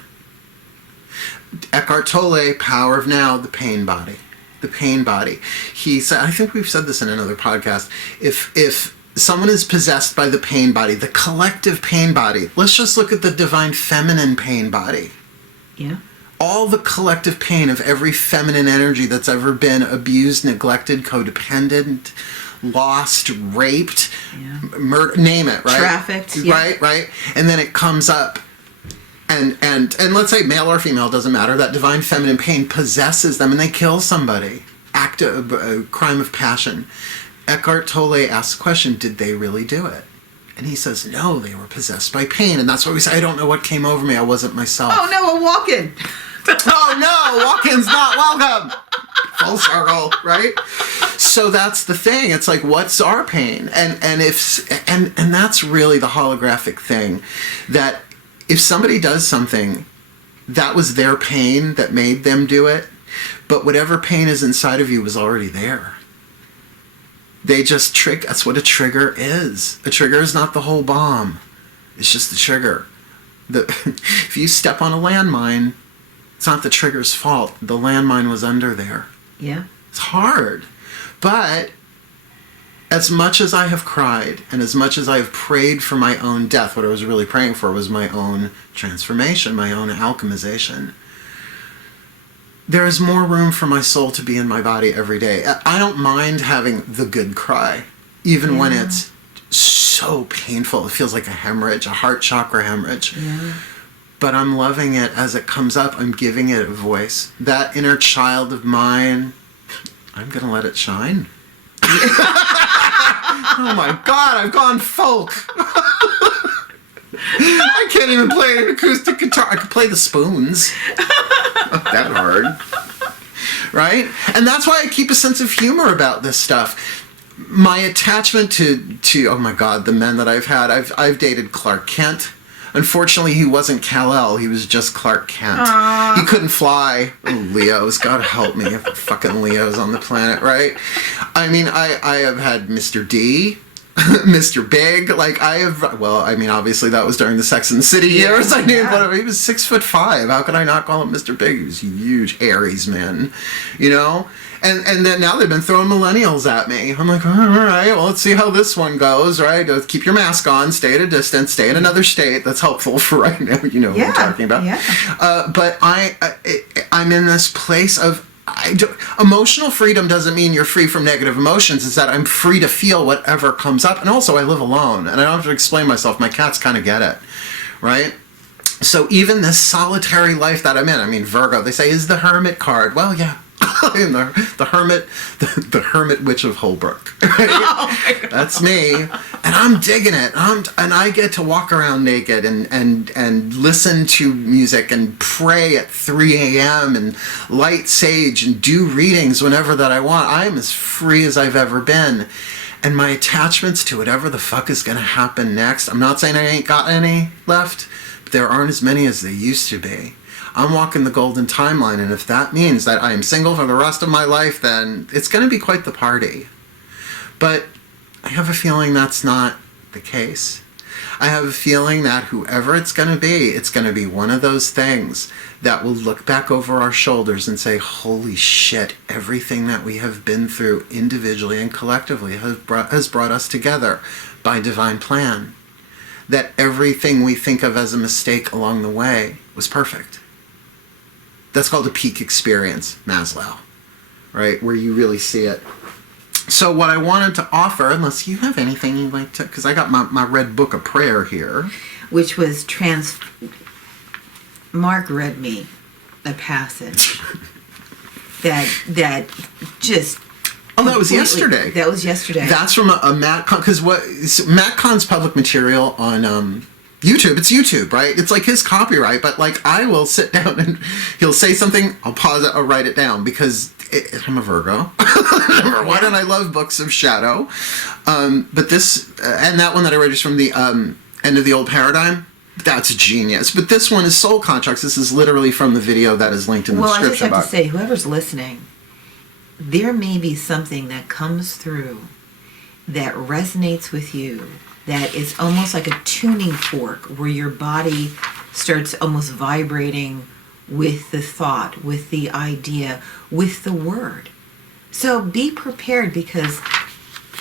Eckhart Tolle, Power of Now, the pain body. The pain body. He said, I think we've said this in another podcast, if someone is possessed by the pain body, the collective pain body, let's just look at the divine feminine pain body. Yeah. All the collective pain of every feminine energy that's ever been abused, neglected, codependent, lost, raped, murder, name it, right? Trafficked, yeah. Right. And then it comes up, and let's say male or female, doesn't matter, that divine feminine pain possesses them and they kill somebody. Act a crime of passion. Eckhart Tolle asks the question, did they really do it? And he says, no, they were possessed by pain. And that's why we say, I don't know what came over me. I wasn't myself. Oh, no, a walk-in. Oh, no, walk-in's not welcome. Full circle, right? So that's the thing. It's like, what's our pain? And that's really the holographic thing, that if somebody does something, that was their pain that made them do it. But whatever pain is inside of you was already there. They just that's what a trigger is. A trigger is not the whole bomb. It's just the trigger. If you step on a landmine, it's not the trigger's fault. The landmine was under there. Yeah. It's hard. But as much as I have cried and as much as I have prayed for my own death, what I was really praying for was my own transformation, my own alchemization. There is more room for my soul to be in my body every day. I don't mind having the good cry, even when it's so painful. It feels like a hemorrhage, a heart chakra hemorrhage. Yeah. But I'm loving it as it comes up. I'm giving it a voice. That inner child of mine, I'm going to let it shine. Oh my God, I've gone folk. I can't even play an acoustic guitar. I can play the spoons. Not that hard. Right? And that's why I keep a sense of humor about this stuff. My attachment to oh my God, the men that I've had. I've dated Clark Kent. Unfortunately, he wasn't Kal-El. He was just Clark Kent. Aww. He couldn't fly. Oh, Leos. God help me. Fucking Leos on the planet, right? I mean, I have had Mr. D, Mr. Big. Like, obviously that was during the Sex and the City years. I knew, but he was 6'5". How could I not call him Mr. Big? He was huge, Aries man, you know? And then now they've been throwing millennials at me. I'm like, all right, well, let's see how this one goes, right? Keep your mask on, stay at a distance, stay in another state. That's helpful for right now, you know what I'm talking about. Yeah. But I'm in this place of, emotional freedom doesn't mean you're free from negative emotions. It's that I'm free to feel whatever comes up. And also, I live alone, and I don't have to explain myself. My cats kind of get it, right? So even this solitary life that I'm in, I mean, Virgo, they say, is the Hermit card. Well, yeah. the hermit witch of Holbrook. Right? Oh, that's me, and I'm digging it. And I get to walk around naked and listen to music and pray at 3 a.m. and light sage and do readings whenever that I want. I am as free as I've ever been. And my attachments to whatever the fuck is going to happen next, I'm not saying I ain't got any left, but there aren't as many as there used to be. I'm walking the golden timeline, and if that means that I am single for the rest of my life, then it's going to be quite the party. But I have a feeling that's not the case. I have a feeling that whoever it's going to be one of those things that will look back over our shoulders and say, holy shit, everything that we have been through individually and collectively has brought us together by divine plan. That everything we think of as a mistake along the way was perfect. That's called a peak experience, Maslow, right? Where you really see it. So what I wanted to offer, unless you have anything you'd like to, because I got my red book of prayer here. Which was Mark read me a passage that just... Oh, that was yesterday. That was yesterday. That's from a Matt Kahn, because Matt Kahn's public material on... YouTube, it's YouTube, right? It's like his copyright, but like I will sit down and he'll say something, I'll pause it, I'll write it down because I'm a Virgo, number one, and I love books of shadow. But this, and that one that I read is from the End of the Old Paradigm. That's genius. But this one is Soul Contracts. This is literally from the video that is linked in the description box. Well, I just have to say, whoever's listening, there may be something that comes through that resonates with you, that is almost like a tuning fork where your body starts almost vibrating with the thought, with the idea, with the word. So be prepared, because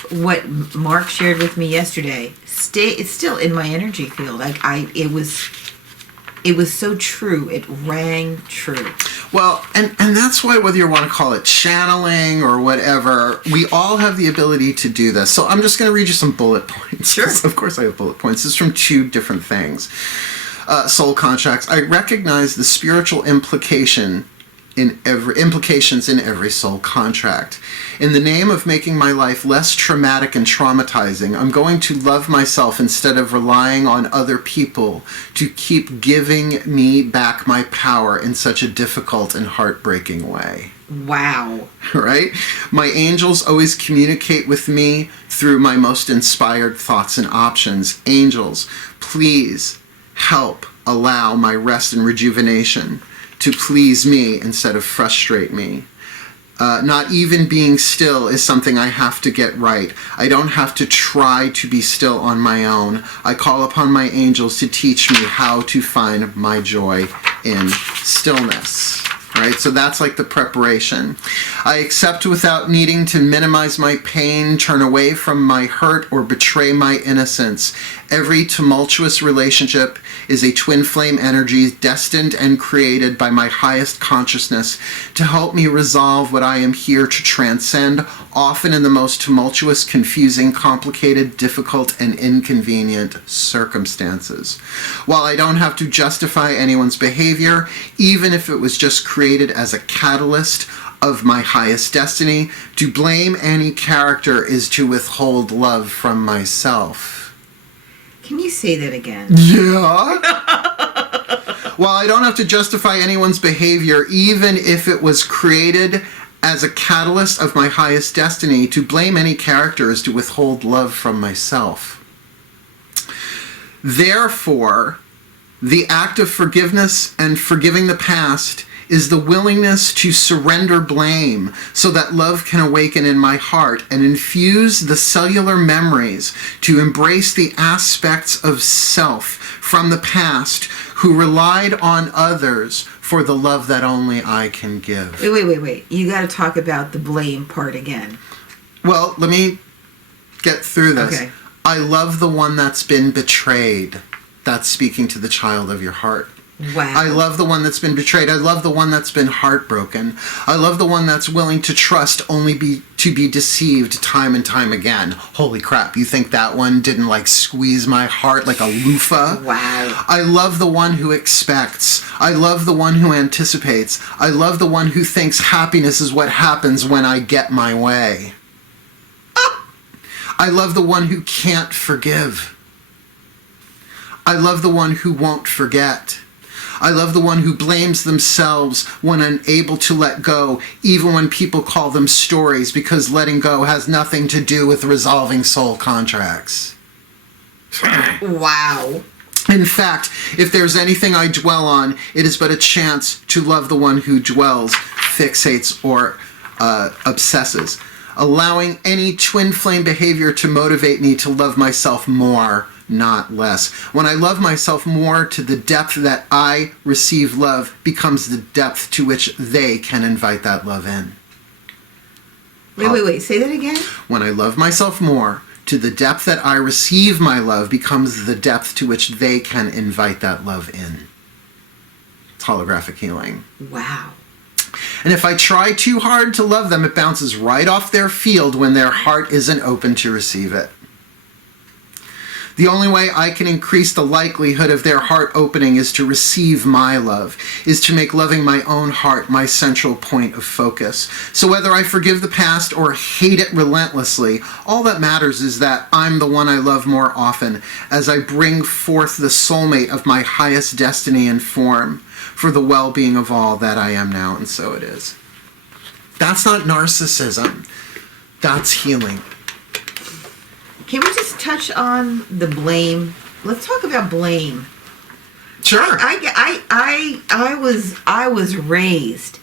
what Mark shared with me yesterday, it's still in my energy field. It was it was so true. It rang true. Well, and that's why, whether you want to call it channeling or whatever, we all have the ability to do this. So I'm just going to read you some bullet points. Sure. Of course I have bullet points. This is from 2 different things. Soul contracts. I recognize the spiritual implications in every soul contract. In the name of making my life less traumatic and traumatizing, I'm going to love myself instead of relying on other people to keep giving me back my power in such a difficult and heartbreaking way. Wow. Right? My angels always communicate with me through my most inspired thoughts and options. Angels, please help allow my rest and rejuvenation to please me instead of frustrate me. Not even being still is something I have to get right. I don't have to try to be still on my own. I call upon my angels to teach me how to find my joy in stillness. Right? So that's like the preparation. I accept without needing to minimize my pain, turn away from my hurt, or betray my innocence. Every tumultuous relationship is a twin flame energy destined and created by my highest consciousness to help me resolve what I am here to transcend, often in the most tumultuous, confusing, complicated, difficult, and inconvenient circumstances. While I don't have to justify anyone's behavior, even if it was just created as a catalyst of my highest destiny, to blame any character is to withhold love from myself. Can you say that again? Yeah. While I don't have to justify anyone's behavior, even if it was created as a catalyst of my highest destiny, to blame any character is to withhold love from myself. Therefore, the act of forgiveness and forgiving the past is the willingness to surrender blame so that love can awaken in my heart and infuse the cellular memories to embrace the aspects of self from the past who relied on others for the love that only I can give. Wait. You got to talk about the blame part again. Well, let me get through this. Okay. I love the one that's been betrayed. That's speaking to the child of your heart. Wow. I love the one that's been betrayed. I love the one that's been heartbroken. I love the one that's willing to trust only to be deceived time and time again. Holy crap, you think that one didn't like squeeze my heart like a loofah? Wow. I love the one who expects. I love the one who anticipates. I love the one who thinks happiness is what happens when I get my way. I love the one who can't forgive. I love the one who won't forget. I love the one who blames themselves when unable to let go, even when people call them stories, because letting go has nothing to do with resolving soul contracts. Wow. In fact, if there's anything I dwell on, it is but a chance to love the one who dwells, fixates, or obsesses, allowing any twin flame behavior to motivate me to love myself more, not less. When I love myself more, to the depth that I receive love becomes the depth to which they can invite that love in. Wait. Say that again? When I love myself more, to the depth that I receive my love becomes the depth to which they can invite that love in. It's holographic healing. Wow. And if I try too hard to love them, it bounces right off their field when their heart isn't open to receive it. The only way I can increase the likelihood of their heart opening is to receive my love, is to make loving my own heart my central point of focus. So whether I forgive the past or hate it relentlessly, all that matters is that I'm the one I love more often as I bring forth the soulmate of my highest destiny and form for the well-being of all that I am now, and so it is. That's not narcissism. That's healing. Can we just touch on the blame? Let's talk about blame. Sure. I was raised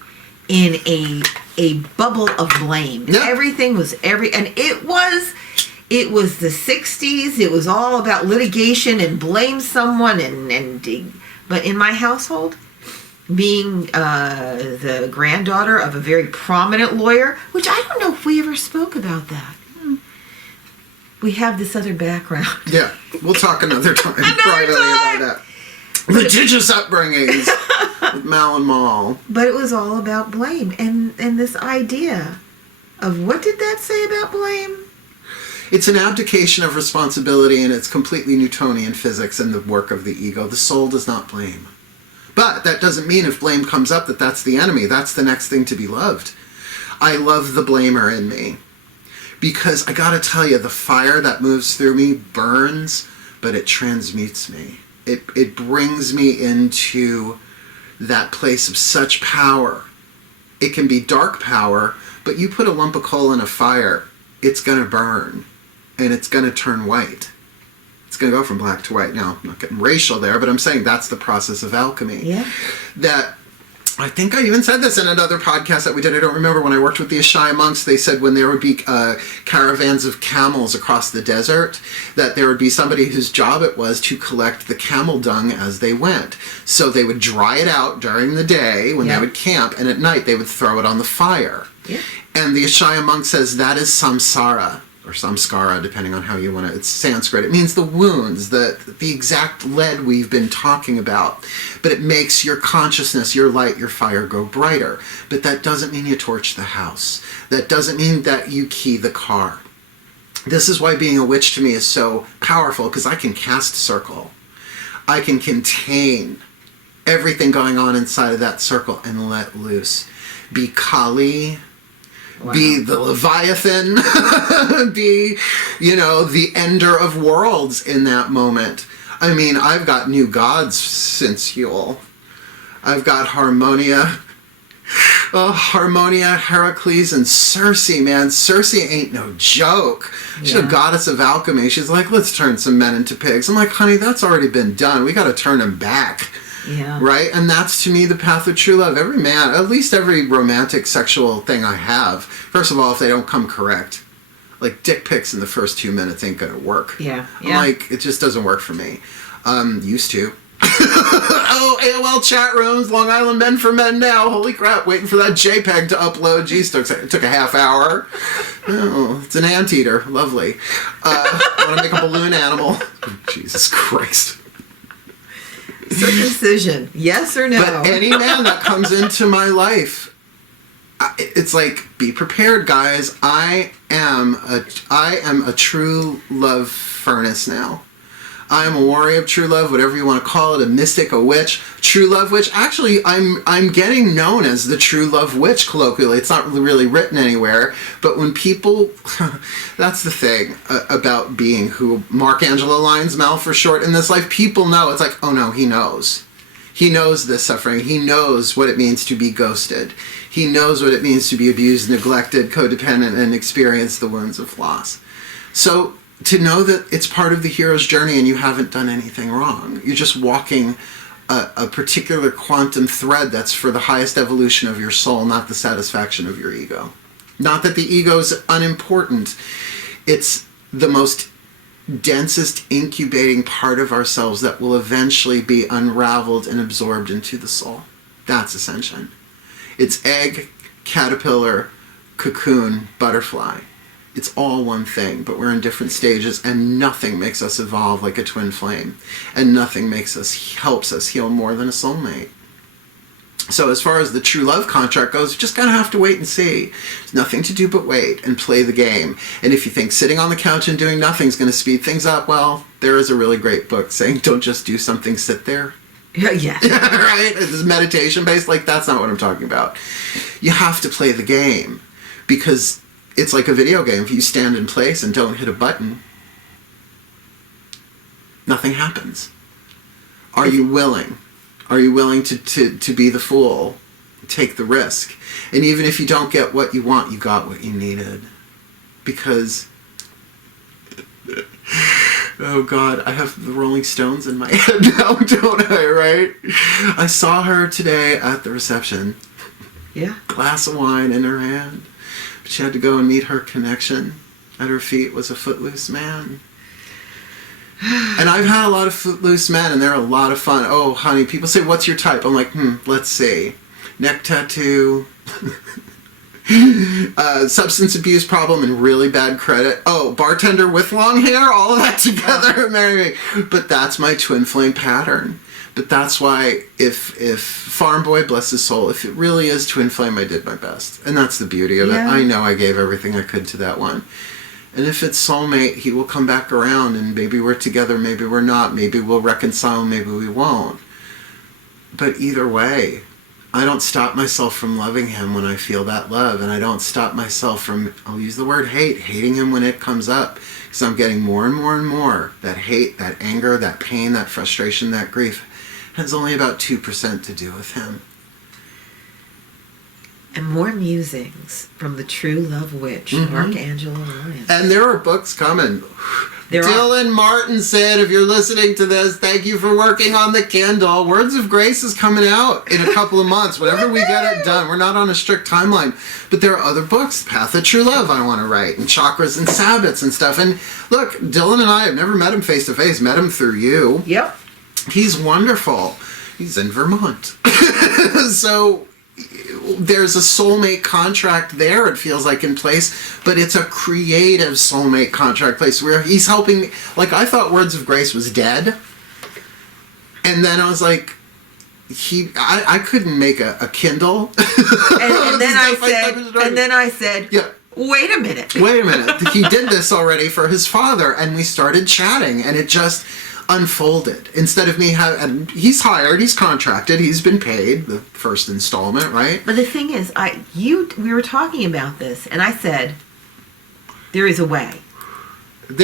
in a bubble of blame. Yeah. Everything was and it was the 60s. It was all about litigation and blame someone but in my household, being the granddaughter of a very prominent lawyer, which I don't know if we ever spoke about that. We have this other background. Yeah, we'll talk another time privately about that. Litigious upbringings with Mal and Moll. But it was all about blame and this idea of, what did that say about blame? It's an abdication of responsibility, and it's completely Newtonian physics and the work of the ego. The soul does not blame. But that doesn't mean if blame comes up that that's the enemy. That's the next thing to be loved. I love the blamer in me. Because I gotta tell you, the fire that moves through me burns, but it transmutes me. It brings me into that place of such power. It can be dark power, but you put a lump of coal in a fire, it's going to burn, and it's going to turn white. It's going to go from black to white. Now, I'm not getting racial there, but I'm saying that's the process of alchemy. Yeah. That, I think I even said this in another podcast that we did. I don't remember. When I worked with the Ashai monks, they said when there would be caravans of camels across the desert, that there would be somebody whose job it was to collect the camel dung as they went. So they would dry it out during the day when they would camp, and at night they would throw it on the fire. Yeah. And the Ashai monk says that is samsara, or samskara, depending on how you want to. It's Sanskrit. It means the wounds, the exact lead we've been talking about. But it makes your consciousness, your light, your fire go brighter. But that doesn't mean you torch the house. That doesn't mean that you key the car. This is why being a witch to me is so powerful, because I can cast circle. I can contain everything going on inside of that circle and let loose. Be Kali. Wow. Be the Leviathan, be, the ender of worlds in that moment. I mean, I've got new gods since Yule. I've got Harmonia, Heracles, and Circe, man. Circe ain't no joke. She's a goddess of alchemy. She's like, let's turn some men into pigs. I'm like, honey, that's already been done. We got to turn them back. Yeah. Right? And that's, to me, the path of true love. Every man, at least every romantic sexual thing I have, first of all, if they don't come correct, like dick pics in the first 2 minutes ain't gonna work. Yeah. I'm like, it just doesn't work for me. Used to. Oh, AOL chat rooms, Long Island men for men now. Holy crap, waiting for that JPEG to upload. Geez, it took a half hour. Oh, it's an anteater. Lovely. Want to make a balloon animal? Jesus Christ. Circumcision, yes or no? But any man that comes into my life, it's like, be prepared, guys. I am a true love furnace now. I am a warrior of true love, whatever you want to call it, a mystic, a witch, true love witch. Actually, I'm getting known as the true love witch colloquially. It's not really written anywhere, but when people, that's the thing about being who Mark Angelo Lyons Mel for short in this life. People know. It's like, oh no, he knows. He knows this suffering. He knows what it means to be ghosted. He knows what it means to be abused, neglected, codependent, and experience the wounds of loss. So to know that it's part of the hero's journey and you haven't done anything wrong. You're just walking a particular quantum thread that's for the highest evolution of your soul, not the satisfaction of your ego. Not that the ego is unimportant. It's the most densest incubating part of ourselves that will eventually be unraveled and absorbed into the soul. That's ascension. It's egg, caterpillar, cocoon, butterfly. It's all one thing, but we're in different stages, and nothing makes us evolve like a twin flame, and nothing helps us heal more than a soulmate. So as far as the true love contract goes, you just gotta have to wait and see. There's nothing to do but wait and play the game. And if you think sitting on the couch and doing nothing is gonna speed things up, well, there is a really great book saying don't just do something, sit there. Yeah. Right? It's meditation based. Like, that's not what I'm talking about. You have to play the game, because it's like a video game. If you stand in place and don't hit a button, nothing happens. Are you willing? Are you willing to be the fool? Take the risk. And even if you don't get what you want, you got what you needed. Because, oh God, I have the Rolling Stones in my head now, don't I, right? I saw her today at the reception. Yeah. Glass of wine in her hand. She had to go and meet her connection. At her feet was a footloose man. And I've had a lot of footloose men, and they're a lot of fun. Oh, honey, people say, what's your type? I'm like, let's see. Neck tattoo. Substance abuse problem and really bad credit. Oh, bartender with long hair, all of that together, marry me. But that's my twin flame pattern. But that's why if Farm Boy, bless his soul, if it really is twin flame, I did my best. And that's the beauty of it. I know I gave everything I could to that one. And if it's soulmate, he will come back around, and maybe we're together, maybe we're not, maybe we'll reconcile, maybe we won't. But either way, I don't stop myself from loving him when I feel that love, and I don't stop myself from, I'll use the word hating him when it comes up, because I'm getting more and more and more. That hate, that anger, that pain, that frustration, that grief has only about 2% to do with him. And more musings from the true love witch, Archangel Alliance. And there are books coming. Dylan Martin said, if you're listening to this, thank you for working on the Kindle. Words of Grace is coming out in a couple of months. Whenever we get it done. We're not on a strict timeline. But there are other books. Path of True Love I want to write. And Chakras and Sabbats and stuff. And look, Dylan and I have never met him face to face. Met him through you. Yep. He's wonderful. He's in Vermont. So there's a soulmate contract there, it feels like, in place, but it's a creative soulmate contract place where he's helping me. Like, I thought Words of Grace was dead, and then I was like, I couldn't make a Kindle. And then I said, yeah. Wait a minute. He did this already for his father, and we started chatting, and it just unfolded. Instead of me and he's hired, he's contracted, he's been paid the first installment, right? But the thing is, we were talking about this, and I said, there is a way. Where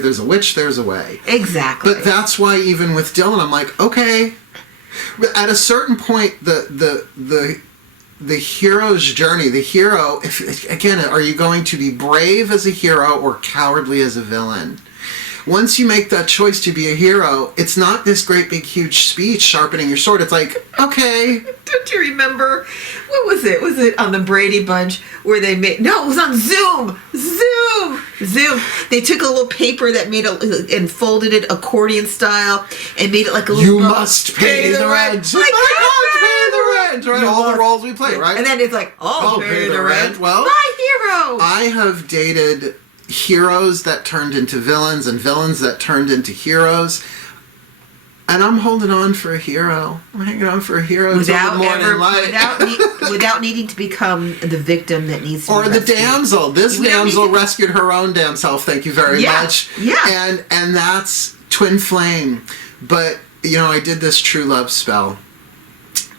there's a witch, there's a way. Exactly. But that's why even with Dylan, I'm like, okay. At a certain point, the hero's journey, the hero, again, are you going to be brave as a hero or cowardly as a villain? Once you make that choice to be a hero, it's not this great big huge speech sharpening your sword. It's like, okay. Don't you remember, what was it? Was it on the Brady Bunch where they made, no, it was on Zoom. They took a little paper that made and folded it accordion style and made it like a little You must pay the rent. Like, pay the rent. Right? All the roles we play, right? And then it's like, pay the rent. Well, my hero. I have dated heroes that turned into villains and villains that turned into heroes, and I'm holding on for a hero. I'm hanging on for a hero without needing to become the victim that needs to be the damsel. This damsel rescued her own damn self. Thank you very much. Yeah. And that's twin flame. But I did this true love spell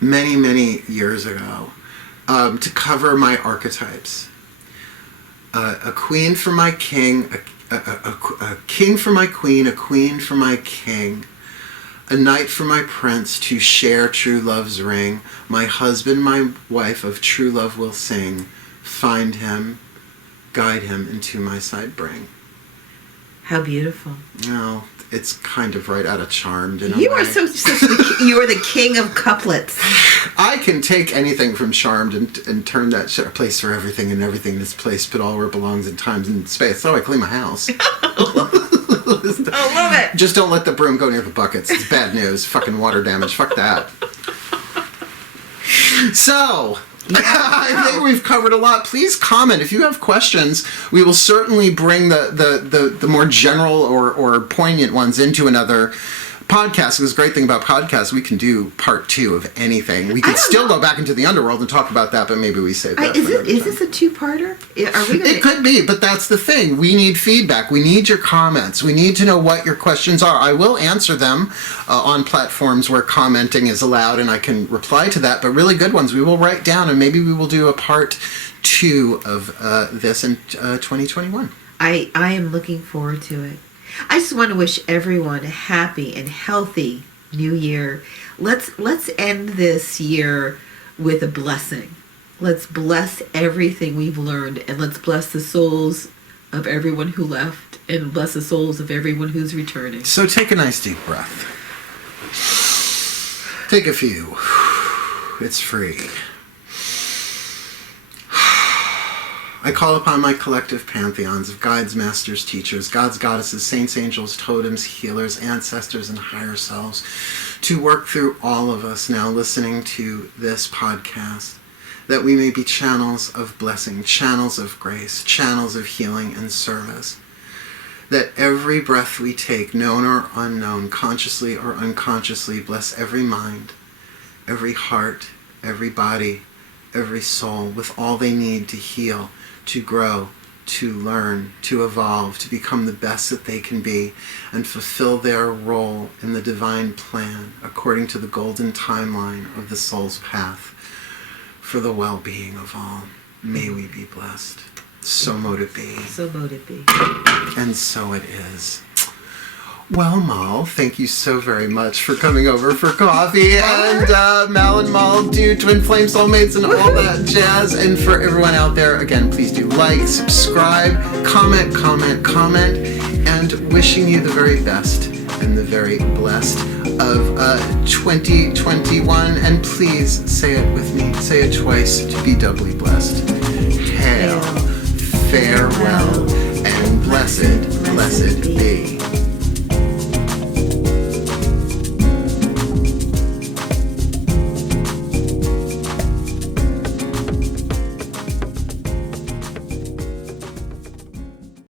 many years ago to cover my archetypes. A queen for my king, a king for my queen, a queen for my king, a knight for my prince to share true love's ring. My husband, my wife of true love will sing. Find him, guide him into my side bring. How beautiful. It's kind of right out of Charmed in a You way. are you are the king of couplets. I can take anything from Charmed and turn that shit, a place for everything and everything in its place, put all where it belongs in times and space. So I clean my house. I love it. Just don't let the broom go near the buckets. It's bad news. Fucking water damage. Fuck that. So, I think we've covered a lot. Please comment. If you have questions, we will certainly bring the more general or poignant ones into another podcast. Because the great thing about podcasts, we can do part 2 of anything. We can still go back into the underworld and talk about that, but maybe we save that. Is this a 2-parter? It could be, but that's the thing. We need feedback. We need your comments. We need to know what your questions are. I will answer them on platforms where commenting is allowed, and I can reply to that. But really good ones, we will write down, and maybe we will do a part 2 of this in 2021. I am looking forward to it. I just want to wish everyone a happy and healthy new year. Let's end this year with a blessing. Let's bless everything we've learned, and let's bless the souls of everyone who left and bless the souls of everyone who's returning. So take a nice deep breath. Take a few. It's free. I call upon my collective pantheons of guides, masters, teachers, gods, goddesses, saints, angels, totems, healers, ancestors, and higher selves to work through all of us now listening to this podcast that we may be channels of blessing, channels of grace, channels of healing and service. That every breath we take, known or unknown, consciously or unconsciously, bless every mind, every heart, every body, every soul with all they need to heal, to grow, to learn, to evolve, to become the best that they can be, and fulfill their role in the divine plan according to the golden timeline of the soul's path for the well-being of all. May we be blessed. So mote it be. So mote it be. And so it is. Well, Moll, thank you so very much for coming over for coffee. And Mal and Moll do Twin Flames Soulmates and all that jazz. And for everyone out there, again, please do like, subscribe, comment. And wishing you the very best and the very blessed of 2021. And please say it with me. Say it twice to be doubly blessed. Hail, farewell, and blessed be.